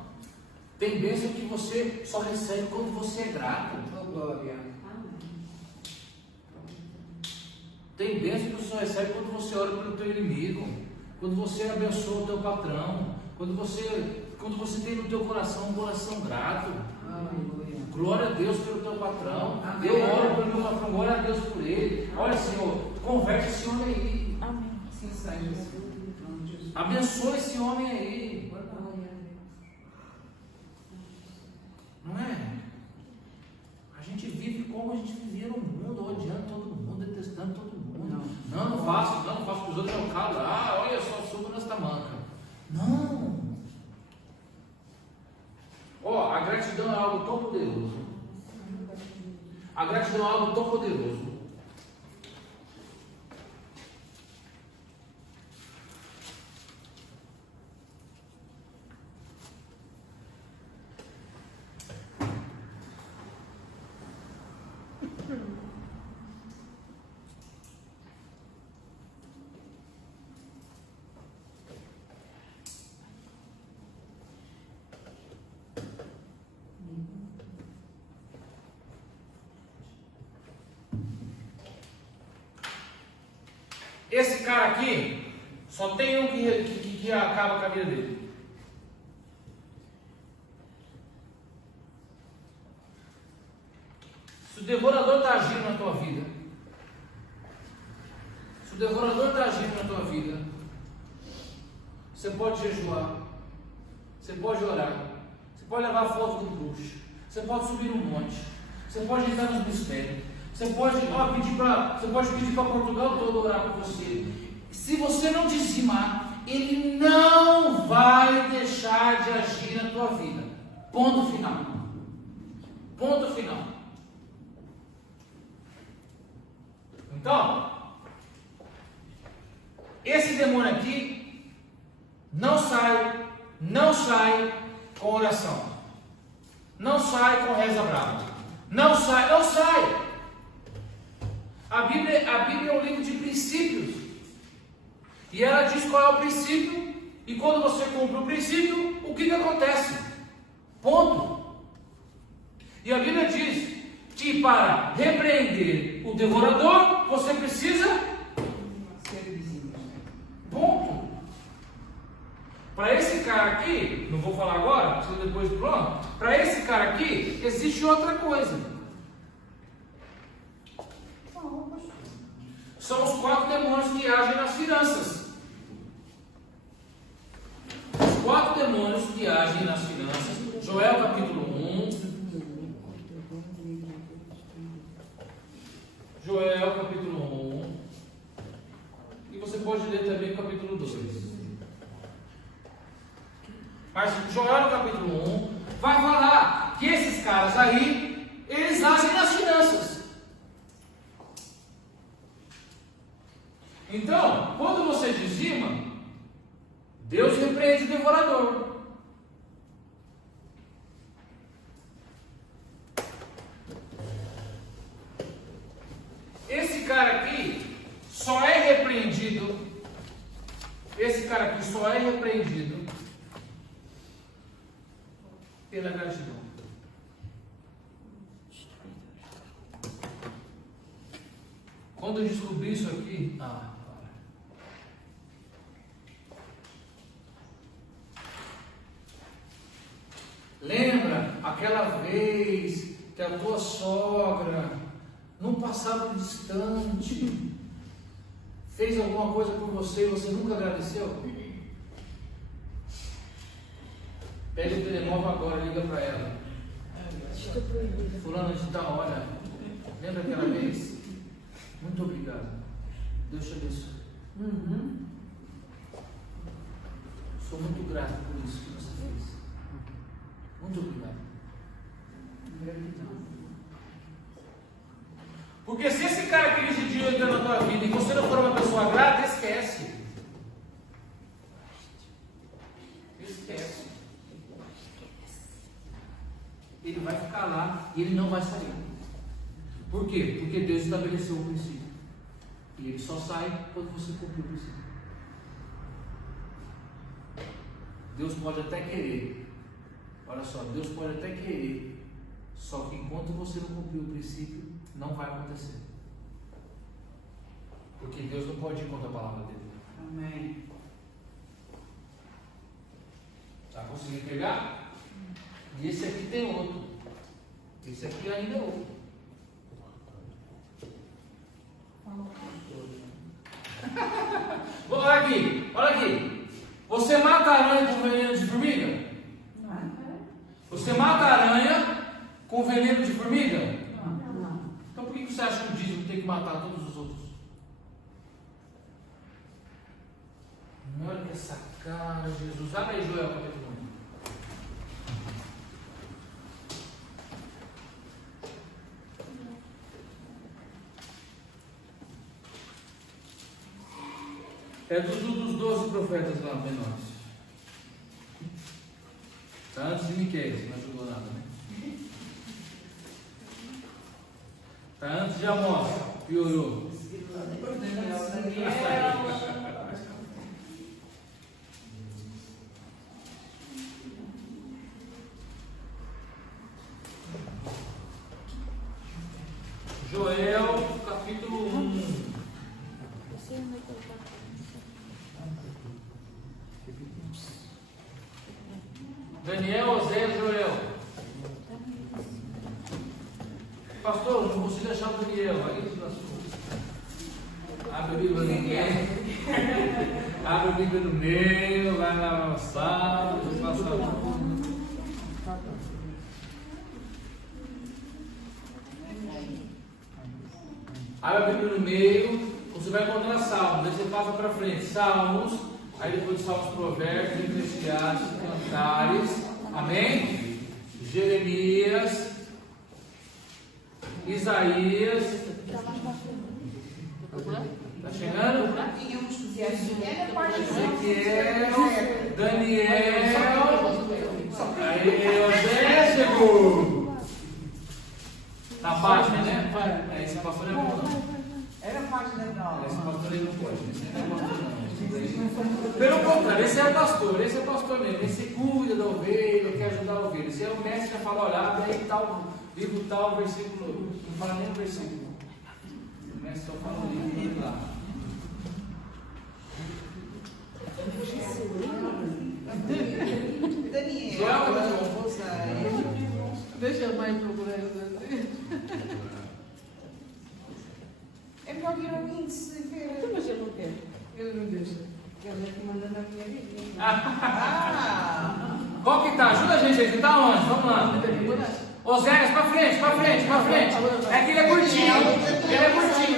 Tem bênção que você só recebe quando você é grato. Oh, glória. Tem bênção que você só recebe quando você ora pelo teu inimigo, quando você abençoa o teu patrão, quando você tem no teu coração um coração grato. Aleluia. Glória a Deus pelo teu patrão. Amém. Eu oro pelo meu patrão, glória a Deus por ele. Olha, Senhor, converte esse homem aí. Amém. Sim, Senhor. Em nome de Jesus. Abençoa esse homem aí. Não é? A gente vive como a gente vivia no mundo, odiando todo mundo, detestando todo mundo. Não faço que os outros não calam. Ah, olha só, subo nesta manca. Não. Ó, a gratidão é algo tão poderoso. A gratidão é algo tão poderoso. Esse cara aqui, só tem um que acaba com a vida dele. Se o devorador está agindo na tua vida, você pode jejuar, você pode orar, você pode levar a foto do bruxo, você pode subir um monte, você pode entrar nos mistérios. Você pode pedir para Portugal todo orar por você. Se você não dizimar, ele não vai deixar de agir na tua vida. Ponto final. Ponto final. Então, esse demônio aqui não sai com oração. Não sai com reza brava. Não sai. A Bíblia é um livro de princípios. E ela diz qual é o princípio. E quando você cumpre o princípio, o que acontece? Ponto. E a Bíblia diz que para repreender o devorador, você precisa Ser vizinho. ponto. Para esse cara aqui, não vou falar agora, precisa depois do plano. Para esse cara aqui, existe outra coisa. São os 4 demônios que agem nas finanças. Os 4 demônios que agem nas finanças. Joel capítulo 1. Joel capítulo 1. E você pode ler também o capítulo 2. Mas Joel capítulo 1 vai falar que esses caras aí, eles agem nas finanças. Então, quando você dizima, Deus repreende o devorador. Esse cara aqui só é repreendido. Pela gratidão. Quando eu descobri isso aqui, lembra aquela vez que a tua sogra, num passado distante, fez alguma coisa por você e você nunca agradeceu? Pega o telemóvel agora, liga para ela. Estou proibida. Fulano de tal, olha, Lembra aquela vez? Muito obrigado. Deus te abençoe. Sou muito grato por isso que você fez. Muito obrigado. Porque se esse cara que esse dia entra na tua vida e você não for uma pessoa grata, esquece. Esquece. Ele vai ficar lá e ele não vai sair. Por quê? Porque Deus estabeleceu o princípio. E ele só sai quando você cumprir o princípio. Deus pode até querer. Olha só, Deus pode até querer. Só que enquanto você não cumprir o princípio, não vai acontecer. Porque Deus não pode ir contra a palavra dele. Amém. Está conseguindo pegar? E esse aqui tem outro. Esse aqui ainda é outro. Olha aqui, olha aqui. Você mata a aranha com veneno de formiga? Você mata a aranha com veneno de formiga? Então por que você acha que o dízimo tem que matar todos os outros? Olha que essa cara, Jesus. Abre aí, Joel, capítulo 1. É dos 12 profetas lá menores. Está antes de Miqueias, não ajudou nada, né? Está antes de Amós, piorou. Joel, capítulo 1. Daniel, Oséias, Joel. Pastor, não consigo achar o Daniel. Aí, abre a Bíblia no meio. Abre a Bíblia no meio, vai na sala, passa abre a Bíblia no meio, você vai encontrar Salmos, aí você passa para frente, Salmos, aí depois de Salmos, Provérbios, Eclesiastes, Cantares, amém? Jeremias, Isaías, está chegando? Ezequiel, Daniel, aí Oséias chegou. Na página, né? É, esse pastor é bom, não? Era a página nova. Esse pastor aí não pode, esse não é pastor, não. Pelo contrário, esse é o pastor mesmo. Esse cuida da ovelha, quer ajudar a ovelha. Esse é o mestre que fala, olha, abre aí tal, livro tal, versículo. Não fala nem o versículo. O mestre só fala o livro lá. Daniel, Deixa a mãe procurar isso. é melhor ir ao índice e ver. Mas eu não quero. Ele não deixa. Ele é que manda na minha vida. Qual que tá? Ajuda a gente aí, que tá onde? Vamos lá. Oséias, pra frente. É que ele é curtinho.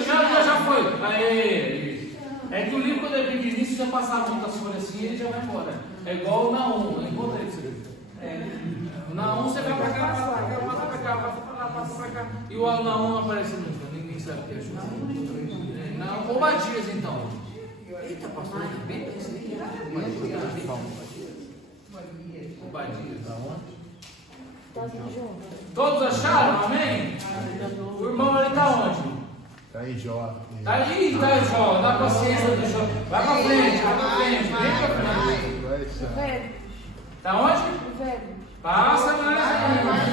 Já foi. Aí. É que o livro, quando é pequenininho, você já passava muitas folhas assim e ele já vai embora. É igual o Naum, eu encontrei isso. O Naum, você vai pra cá, passa pra cá, passa pra cá. E o Naum não aparece nunca, ninguém sabe o que é. Não, Obadias então. Eita, pastor, é bem que isso aqui. Obadias, aonde? Todos acharam? Amém? O irmão ali está onde? Está em Jó. Está ali, está em Jó. Dá paciência do Jó. Vai para frente, vem para frente. Velho. Está onde? Velho. Passa mais.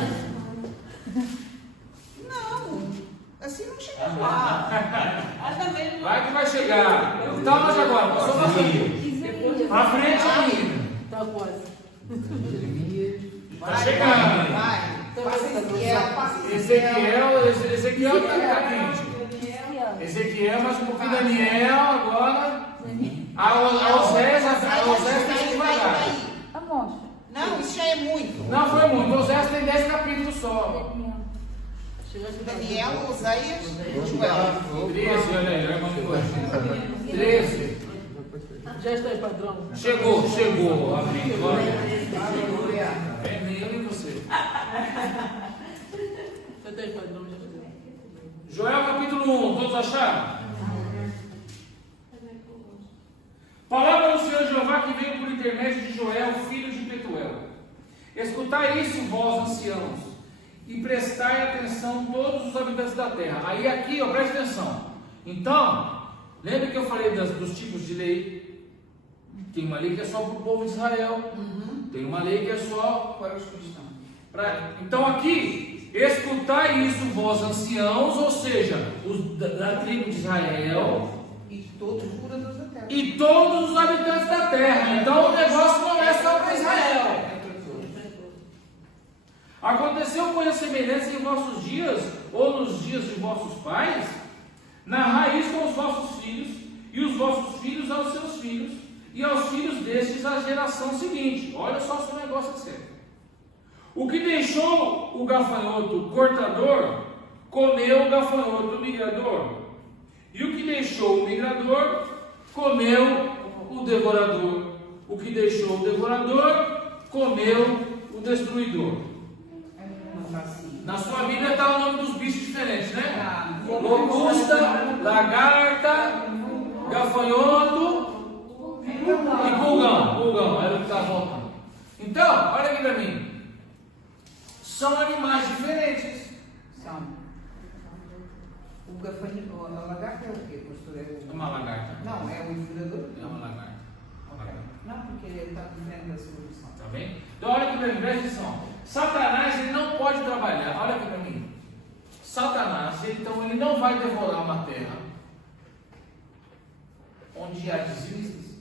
Não, assim não chega lá. Vai que vai chegar. Está onde agora? Passou bastante. Para frente ainda. Está quase. Está chegando. Vai. Ezequiel está quente. Ezequiel, mas um pouquinho Daniel agora. A Oséias tem que devagar. Amostra. Não, isso já é muito. Não foi muito. Oséias tem 10 capítulos só. Chegaste Daniel, Oséias, Joel. 13, olha aí, irmão de 13. Já está aí, padrão. Chegou, amém. Glória. Aleluia. É nem eu e você. Já está aí, padrão. Já está aí. Joel capítulo 1, todos acharam? Palavra do Senhor Jeová que veio por intermédio de Joel, filho de Petuel. Escutai isso, vós anciãos, e prestai atenção todos os habitantes da terra. Aí aqui, ó, preste atenção. Então, lembra que eu falei dos tipos de lei? Tem uma lei que é só para o povo de Israel. Tem uma lei que é só Para os cristãos. Então aqui, escutai isso, vós anciãos, ou seja, os da tribo de Israel E todos os moradores da terra. e todos os habitantes da terra. Então o negócio não é só para Israel. É para todos. Aconteceu coisas semelhantes em vossos dias, ou nos dias de vossos pais, na raiz com os vossos filhos, e os vossos filhos aos seus filhos, e aos filhos destes a geração seguinte. Olha só se o negócio é sério. O que deixou o gafanhoto cortador, comeu o gafanhoto migrador. E o que deixou o migrador, comeu o devorador. O que deixou o devorador, comeu o destruidor. Não está assim. Na sua Bíblia está o nome dos bichos diferentes, né? Ah, Locusta, lagarta, gafanhoto e pulgão. Pulgão, era o que estava faltando. Então, olha aqui para mim. São animais diferentes. São. O gafanhoto, a lagarta é o quê, pastor? É uma lagarta. Não, é o devorador? É uma lagarta. Ok. Não, porque ele está diferente da solução. Tá bem? Então olha aqui para mim, presta atenção. Satanás, ele não pode trabalhar. Olha aqui para mim. Satanás, então ele não vai devorar uma terra onde há dizimistas,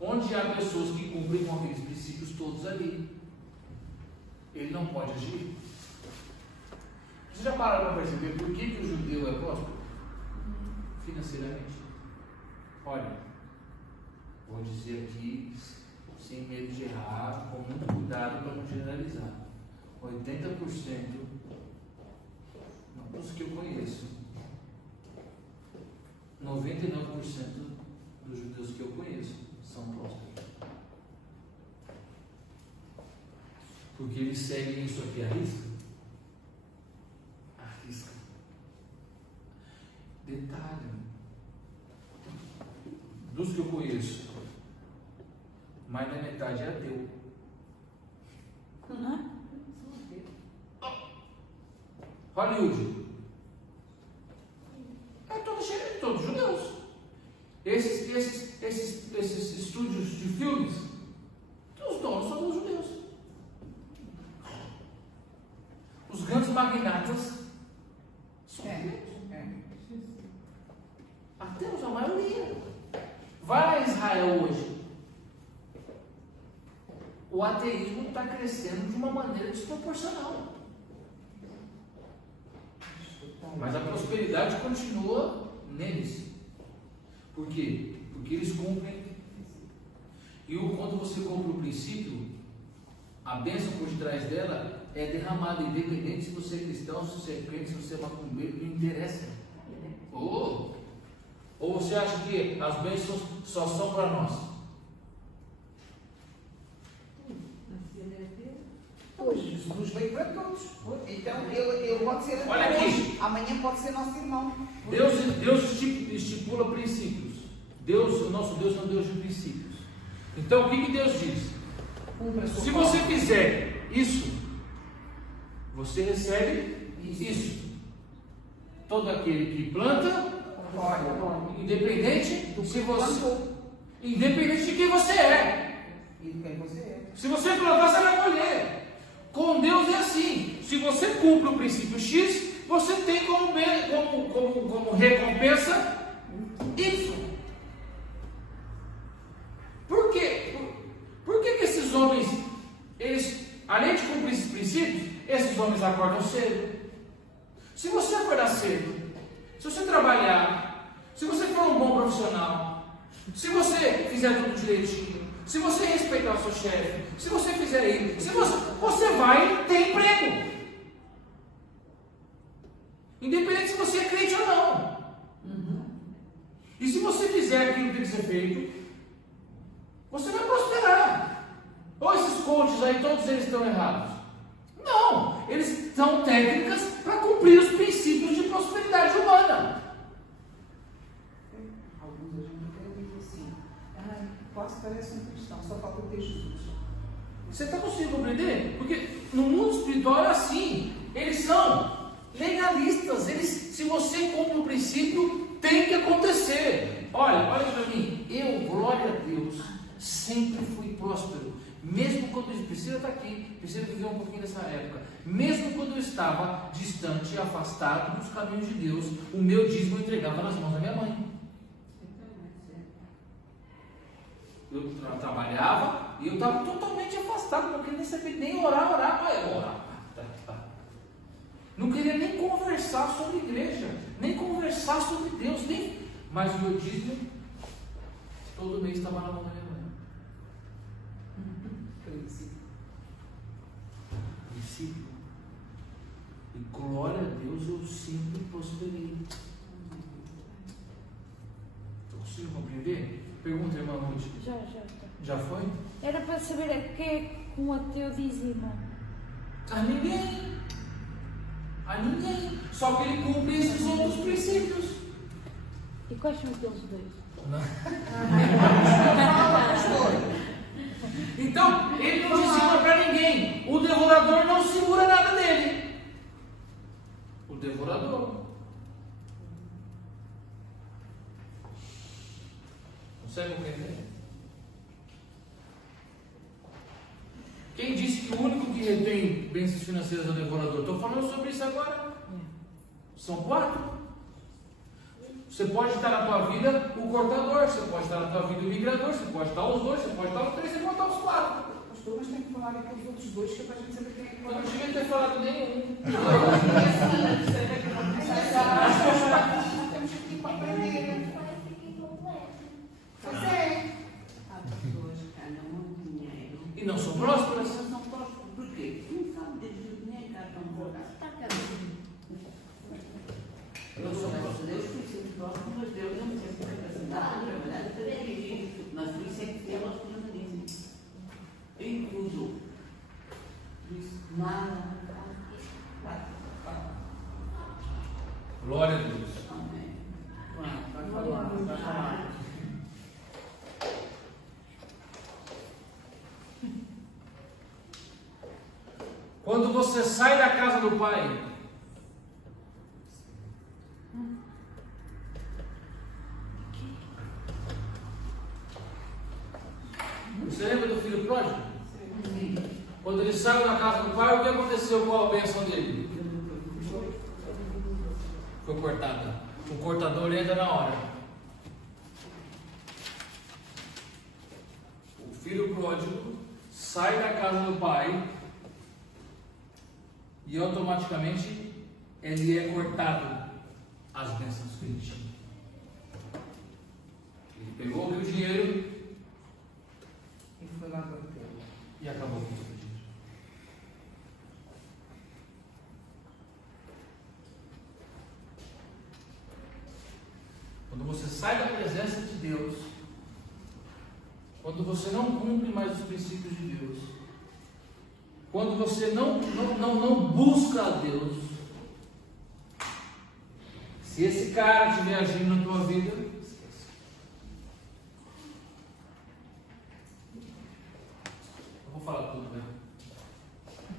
onde há pessoas que cumprem com aqueles princípios todos ali. Ele não pode agir. Você já pararam para perceber por que o judeu é próspero? Financeiramente. Olha, vou dizer aqui, sem medo de errar, com muito cuidado para não generalizar. 80% dos que eu conheço, 99% dos judeus que eu conheço são prósperos. Porque eles seguem isso aqui, arrisca. Arrisca. Detalhe. Dos que eu conheço, mais da metade é ateu. Hollywood é todo cheio de todos judeus. Esses estúdios de filmes, os donos são dos judeus. Os grandes magnatas são judeus. Ateus, a maioria. Vai lá em Israel hoje. O ateísmo está crescendo de uma maneira desproporcional. Mas a prosperidade continua neles. Por quê? Porque eles cumprem. E quando você cumpre o princípio, a bênção por detrás dela é derramada, independente se você é cristão, se você é crente, se você é macumbeiro, não interessa. Ou você acha que as bênçãos só são para nós? Jesus veio para todos. Então ele pode ser Olha aqui. hoje, amanhã pode ser nosso irmão. Deus estipula princípios. O nosso Deus é um Deus de princípios. Então o que Deus diz? Se você fizer isso, você recebe isso. Todo aquele que planta, independente independente de quem você é. E de quem você é. Se você plantar, você vai colher. Com Deus é assim. Se você cumpre o princípio X, você tem como recompensa Y. Por quê? Por que esses homens, além de cumprir esses princípios, esses homens acordam cedo? Se você acordar cedo, se você trabalhar, se você for um bom profissional, se você fizer tudo direitinho, se se você respeitar o seu chefe, se você fizer isso, você vai ter emprego. Independente se você é crente ou não. E se você fizer aquilo que tem que ser feito, você vai prosperar. Ou esses coaches aí, todos eles estão errados? Não, eles são técnicas para cumprir os princípios de prosperidade humana. Alguns a gente até diz assim, quase parece um cristão, só falta ter Jesus. Você está conseguindo compreender? Porque no mundo espiritual é assim. Eles são legalistas. Eles, se você cumpre o princípio, tem que acontecer. Olha para mim. Eu, glória a Deus, sempre fui próspero. Mesmo quando Priscila está aqui, Priscila viveu um pouquinho dessa época. Mesmo quando eu estava distante e afastado dos caminhos de Deus, o meu dízimo eu entregava nas mãos da minha mãe. Eu trabalhava e eu estava totalmente afastado, não queria nem saber, nem orar. Não queria nem conversar sobre igreja, nem conversar sobre Deus, mas o meu dízimo todo mês estava na mão da minha mãe. Princípio. E glória a Deus, eu sempre prosperei. Eu consigo compreender? Pergunta, irmã Ruth. Já. Já foi? Era para saber a que é que um ateu dizima. A ninguém. Só que ele cumpre esses outros princípios. E quais são aqueles dois? Então, ele não dizima para ninguém. O devorador não segura nada dele. O devorador. Consegue compreender? Quem disse que o único que retém bênçãos financeiras é o devorador? Estou falando sobre isso agora. São 4. Você pode estar na tua vida o cortador, você pode estar na tua vida o migrador, você pode estar os 2, você pode estar os 3, você pode estar os 4. Pastor, mas tem que falar aqueles outros 2 que é para a gente saber quem é que Eu não devia ter falado nenhum. Temos que ir para aprender. Pois é. Há pessoas que ganham muito dinheiro. E não são prósperas. Elas não prósperas. Por quê? Não sabem desde o dinheiro que elas estão guardando. Está caminho. Eu sou graças a Deus, fui sempre próspero, mas Deus não me deu capacidade de trabalhar para dirigir. Mas por isso é que elas permanecem. Incluso. Por isso, nada. Glória a Deus. Amém. Vai falar. Quando você sai da casa do Pai, você lembra do filho pródigo? Quando ele saiu da casa do Pai, o que aconteceu com a bênção dele? Foi cortada. O cortador entra na hora. O filho pródigo sai da casa do Pai e automaticamente ele é cortado as bênçãos que ele tinha. Ele pegou o dinheiro E foi lá para o teu. e acabou com o dinheiro. Quando você sai da presença de Deus, quando você não cumpre mais os princípios de Deus, quando você não busca a Deus, se esse cara estiver agindo na tua vida, esquece. Eu vou falar tudo, né?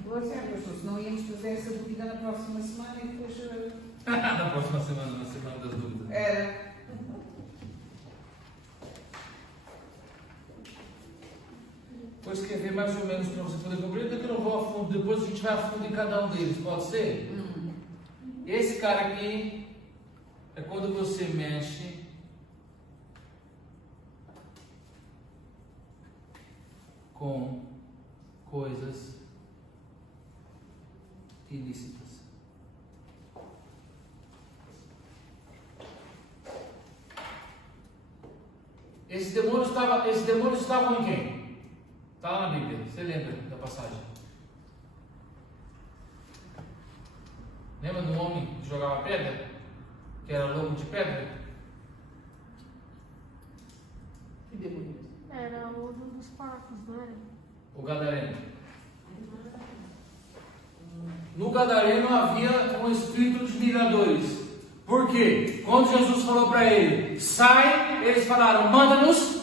Pois é, pastor, senão íamos fazer essa dúvida na próxima semana e depois. Na próxima semana, na semana das dúvidas. Era. Vou escrever mais ou menos para você poder compreender, que eu não vou a fundo, depois a gente vai a fundo em cada um deles, pode ser? Esse cara aqui é quando você mexe com coisas ilícitas. Esses demônios estavam em quem? Está lá na Bíblia. Você lembra da passagem? Lembra do homem que jogava pedra? Que era louco de pedra? Que demônio? Era o dos porcos, não era? O gadareno. No gadareno havia um espírito dos migradores. Por quê? Quando Jesus falou para ele, sai, eles falaram, manda-nos.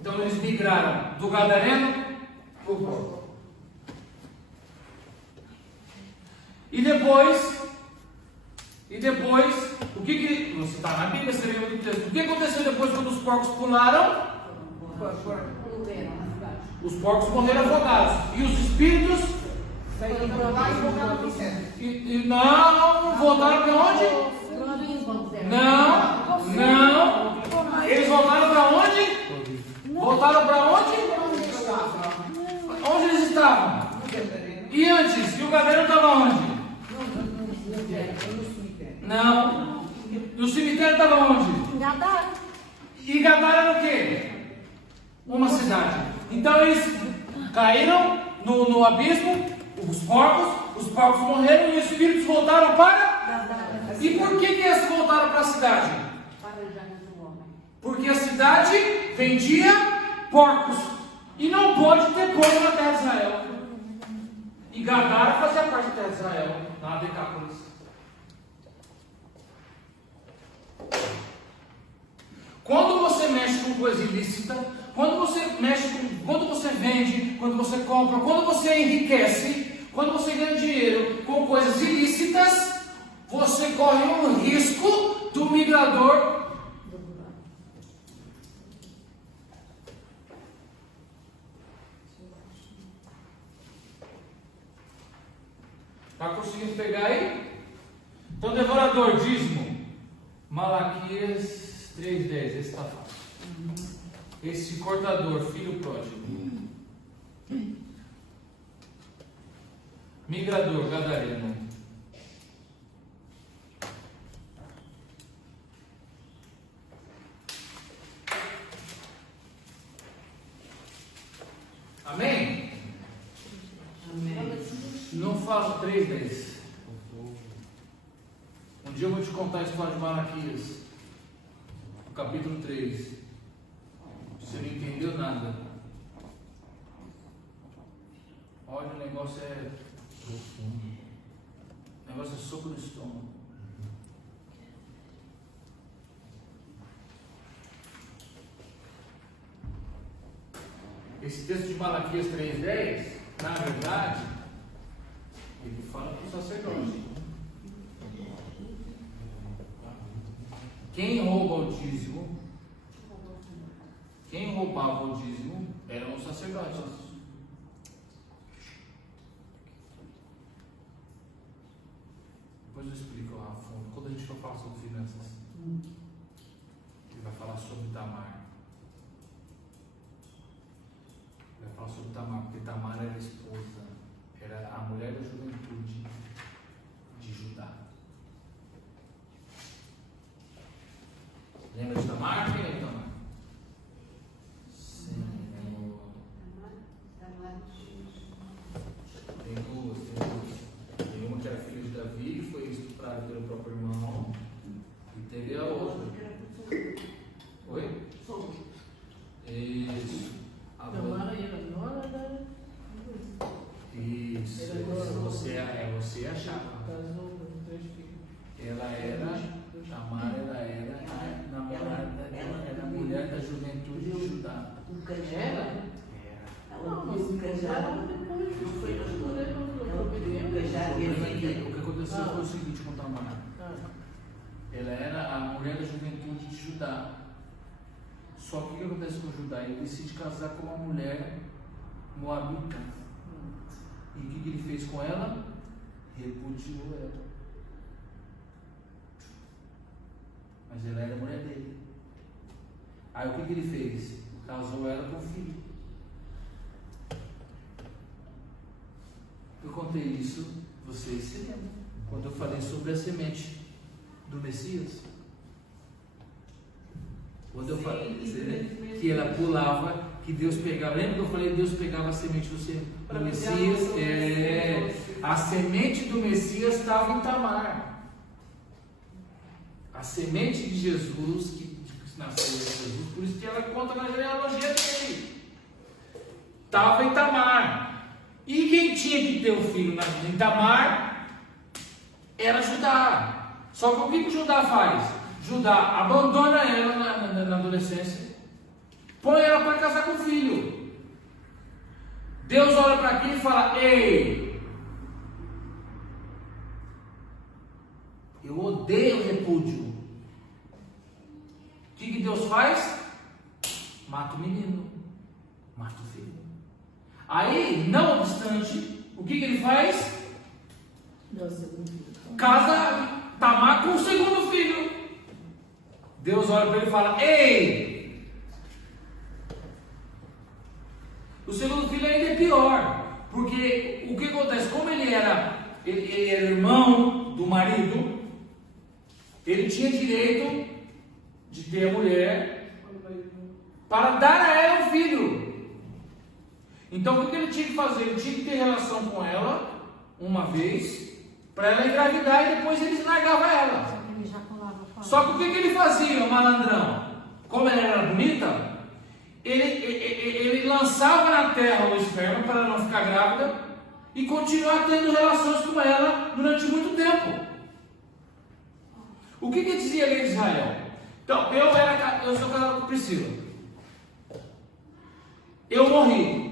Então eles migraram do gadareno para o porco. E depois, o que você está na Bíblia, você lembra do texto? O que aconteceu depois quando os porcos pularam? Os porcos morreram afogados. E os espíritos? Saíram para lá e voltaram para o centro. Não, voltaram para onde? Não. Eles voltaram para onde? Voltaram para onde? Onde eles estavam? E antes? E o gadareno estava onde? Não. E o cemitério estava onde? Gadara. E Gadara era o quê? Uma cidade. Então eles caíram no abismo, os porcos morreram e os espíritos voltaram para? E por que eles voltaram para a cidade? Porque a cidade vendia porcos. E não pode ter porco na terra de Israel. E Gadara fazia parte da terra de Israel, na Decápolis. Quando você mexe com coisa ilícita, quando você vende, quando você compra, quando você enriquece, quando você ganha dinheiro com coisas ilícitas, você corre um risco do migrador. Está conseguindo pegar aí? Então, devorador, dízimo. Malaquias 3:10, esse está fácil. Esse cortador, filho pródigo. Migrador, gadareno. Amém? Não falo 3 vezes. Um dia eu vou te contar a história de Malaquias, no capítulo 3. Você não entendeu nada. Olha, o negócio é profundo. O negócio é soco no estômago. Esse texto de Malaquias 3:10, na verdade, ele fala para o sacerdote. Quem rouba o dízimo, quem roubava o dízimo eram os sacerdotes. Depois eu explico a fundo. Quando a gente for falar sobre finanças, ele vai falar sobre Tamar. Ele vai falar sobre Tamar, porque Tamar era a esposa, era a mulher da juventude de Judá. Lembra de Tamar? Quem é Tamar? Sim. Tem duas. Tem uma que era filha de Davi, que foi estuprada pelo próprio irmão. E teve a outra. Oi? Isso. Isso. Você achava. Ela era. Tamar, ela era a namorada, ela era a mulher da juventude de Judá. Era? Não, mas o casado não foi O que aconteceu foi o seguinte com Tamar. Ela era a mulher da juventude de Judá. Só que o que acontece com Judá? Ele decide casar com uma mulher moabita. E o que ele fez com ela? Repudiou ela. Mas ela era a mulher dele. Aí o que ele fez? Casou ela com o filho. Eu contei isso, vocês se lembram, quando eu falei sobre a semente do Messias. Quando eu falei que ela pulava que Deus pegava. Lembra que eu falei que Deus pegava a semente do Messias? A semente do Messias estava em Tamar. A semente de Jesus, que nasceu de Jesus, por isso que ela conta na genealogia dele. Estava em Tamar. E quem tinha que ter o filho em Tamar era Judá. Só que o que Judá faz? Judá abandona ela na adolescência, põe ela para casar com o filho. Deus olha para aqui e fala: ei, eu odeio repúdio. O que Deus faz? Mata o menino, mata o filho. Aí, não obstante, o que ele faz? Casa Tamar com o segundo filho. Deus olha para ele e fala: ei, o segundo filho ainda é pior, porque o que acontece? Como ele era irmão do marido, ele tinha direito de ter a mulher para dar a ela um filho. Então o que ele tinha que fazer? Ele tinha que ter relação com ela uma vez, para ela engravidar, e depois ele largava ela. Só que o que ele fazia, o malandrão? Como ela era bonita, ele lançava na terra o esperma para ela não ficar grávida e continuar tendo relações com ela durante muito tempo. O que dizia a lei de Israel? Então, eu sou casado com Priscila. Eu morri.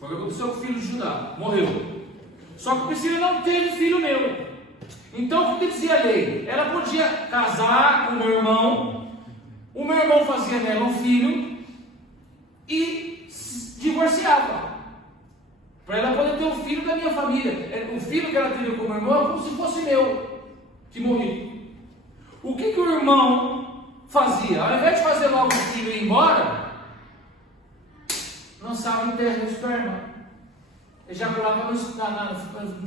Foi o que aconteceu com o filho de Judá. Morreu. Só que Priscila não teve filho meu. Então, o que dizia a lei? Ela podia casar com o meu irmão fazia nela um filho e divorciava, para ela poder ter um filho da minha família. O filho que ela teve com o meu irmão é como se fosse meu, que morri. O que o irmão fazia? Ao invés de fazer logo o filho ir embora, lançava em terra o esperma, ejaculava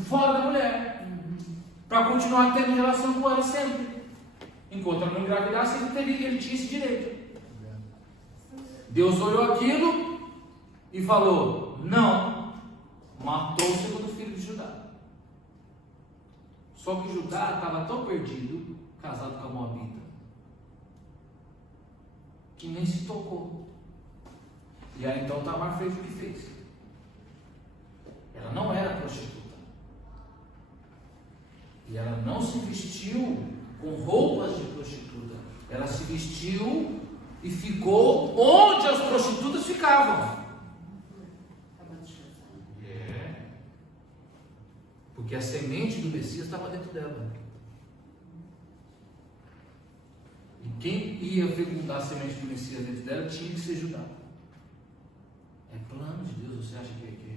fora da mulher, para continuar tendo relação com ela sempre. Enquanto ela não engravidasse, ele tinha esse direito. Deus olhou aquilo e falou: não, matou o segundo filho de Judá. Só que Judá estava tão perdido, casado com a Moabita, que nem se tocou. E aí então Tamar fez o que fez. Ela não era prostituta. E ela não se vestiu com roupas de prostituta. Ela se vestiu e ficou onde as prostitutas ficavam. Porque a semente do Messias estava dentro dela. E quem ia fecundar a semente do Messias dentro dela tinha que ser Judá. É plano de Deus. Você acha que é o quê?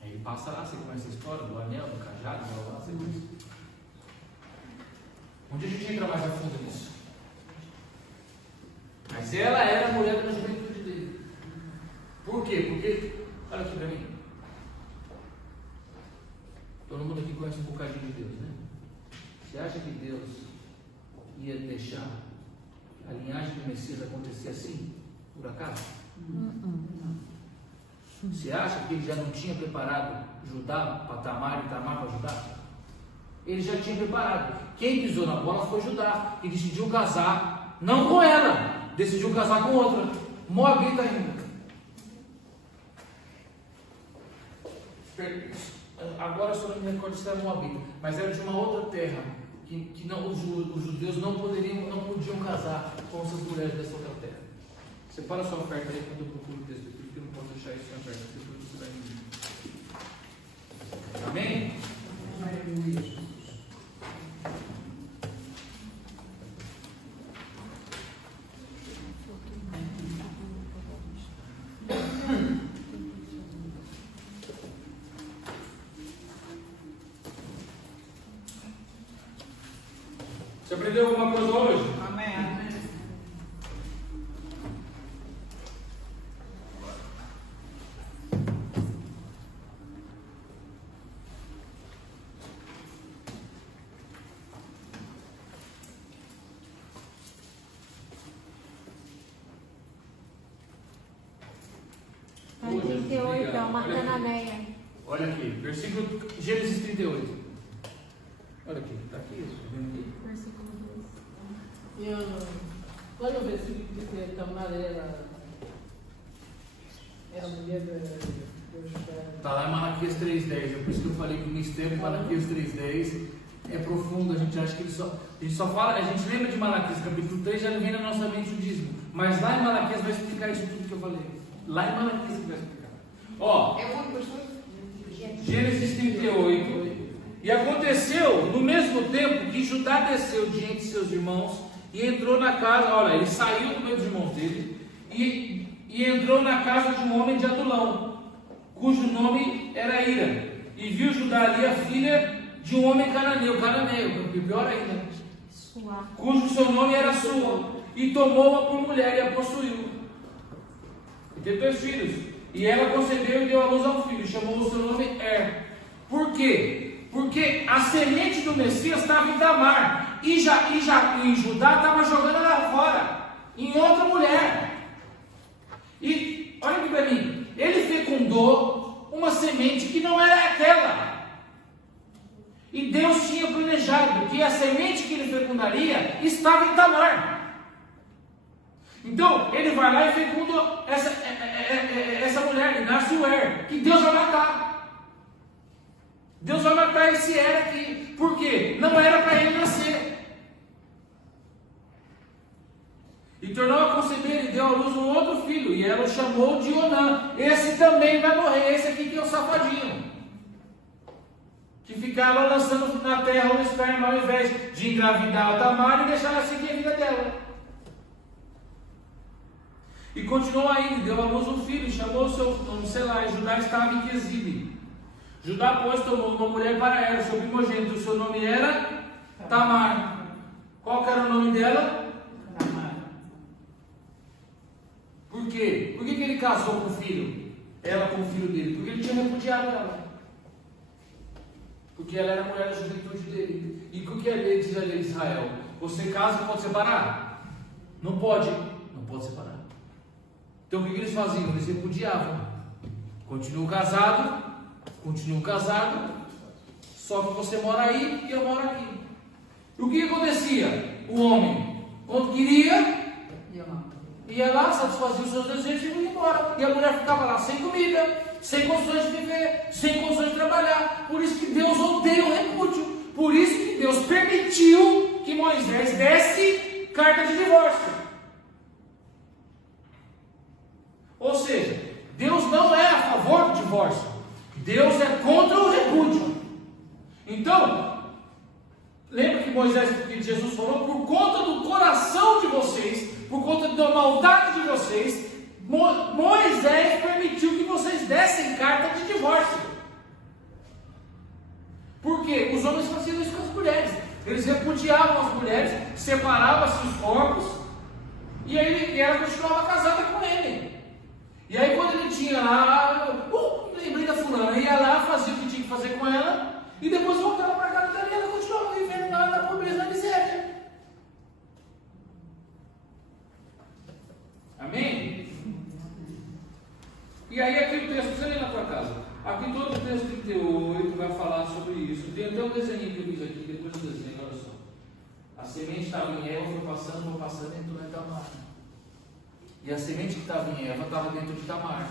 Aí ele passa lá, você conhece a história do anel, do cajado, lá, você conhece. Um dia a gente entra mais a fundo nisso. Mas ela era a mulher da juventude dele. Por quê? Porque, olha aqui para mim. Todo mundo aqui conhece um bocadinho de Deus, né? Você acha que Deus ia deixar a linhagem do Messias acontecer assim, por acaso? Você acha que ele já não tinha preparado Judá para Tamar e Tamar para Judá? Ele já tinha preparado. Quem pisou na bola foi Judá, que decidiu casar, não com ela, decidiu casar com outra, Moabita ainda. Agora só não me recordo se era Moabita, mas era de uma outra terra, que não, os judeus não podiam casar com essas mulheres dessa outra terra. Separa a sua oferta aí quando eu procuro o texto, porque eu não posso deixar isso na oferta, depois você vai me. Amém? Aleluia. Você aprendeu alguma coisa hoje? Amém. 38 é uma cananeia. Olha aqui, versículo Gênesis 38. Olha aqui, está aqui isso, tá vendo aqui? Versículo 2. Qual é o versículo que diz que Tamar era mulher de Está lá em Malaquias 3,10, é por isso que eu falei que o mistério de Malaquias 3,10 é profundo. A gente acha que a gente só fala, a gente lembra de Malaquias capítulo 3, já vem na nossa mente o dízimo, mas lá em Malaquias vai explicar isso tudo que eu falei. Lá em Malaquias vai explicar. Ó, É o único pastor? Gênesis 38. E aconteceu no mesmo tempo que Judá desceu diante de seus irmãos e entrou na casa. Olha, ele saiu do meio dos irmãos dele e entrou na casa de um homem de Adulão, cujo nome era Ira, e viu Judá ali a filha de um homem cananeu, pior ainda, cujo seu nome era Sua, e tomou-a por mulher e a possuiu. E teve 2 filhos, e ela concebeu e deu à luz a um filho, e chamou o seu nome Er. Por quê? Porque a semente do Messias estava em Tamar, e Judá estava jogando ela fora, em outra mulher. E olha aqui para mim, ele fecundou uma semente que não era aquela. E Deus tinha planejado que a semente que ele fecundaria estava em Tamar. Então, ele vai lá e fecunda essa mulher, e nasce o Er, que Deus vai matar. Deus vai matar esse Er aqui. Por quê? Não era para ele nascer. E tornou a conceber e deu à luz um outro filho, e ela o chamou de Onã. Esse também vai morrer, esse aqui que é o safadinho, que ficava lançando na terra o esperma ao invés de engravidar a Tamar e deixar ela seguir a vida dela. E continuou ainda, deu à luz um filho, e chamou o seu nome Selá, e Judá estava em Quesibe. Judá, pois, tomou uma mulher para ela, seu primogênito, o seu nome era Tamar. Qual que era o nome dela? Por quê? Por que ele casou com o filho? Ela com o filho dele? Porque ele tinha repudiado ela. Porque ela era a mulher da juventude dele. E o que a lei diz, a lei de Israel? Você casa e pode separar? Não pode. Não pode separar. Então o que eles faziam? Eles repudiavam. Continuam casados, só que você mora aí e eu moro aqui. E o que acontecia? O homem, quando queria, ia lá, satisfazia os seus desejos e ia embora. E a mulher ficava lá sem comida, sem condições de viver, sem condições de trabalhar. Por isso que Deus odeia o repúdio. Por isso que Deus permitiu que Moisés desse carta de divórcio. Ou seja, Deus não é a favor do divórcio. Deus é contra o repúdio. Então, lembra que Jesus falou, por conta do coração de vocês, por conta da maldade de vocês, Moisés permitiu que vocês dessem carta de divórcio. Por quê? Os homens faziam isso com as mulheres. Eles repudiavam as mulheres, separavam-se os corpos, e ela continuava casada com ele. E aí quando ele tinha lá, lembrei da fulana, ia lá, fazia o que tinha que fazer com ela, e depois voltava para casa dela e ela continuava vivendo na pobreza, na miséria. Amém? E aí aqui o texto, você lê na tua casa, aqui todo o texto 38 vai falar sobre isso. Tem até um desenho que eu fiz aqui, depois do desenho, olha só. A semente estava em Eva, foi passando, entrou em Tamar. E a semente que estava em Eva estava dentro de Tamar,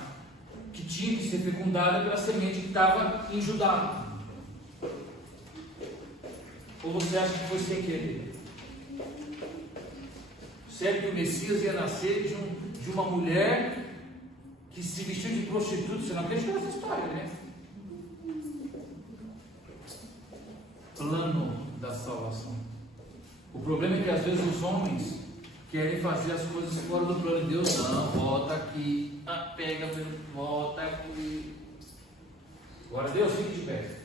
que tinha que ser fecundada pela semente que estava em Judá. Ou você acha que foi sem querer? Será que o Messias ia nascer de uma mulher que se vestiu de prostituta? Você não acredita nessa história, né? Plano da salvação. O problema é que às vezes os homens querem fazer as coisas fora do plano de Deus. Não, volta aqui, pega, volta aqui. Glória a Deus, fique de pé.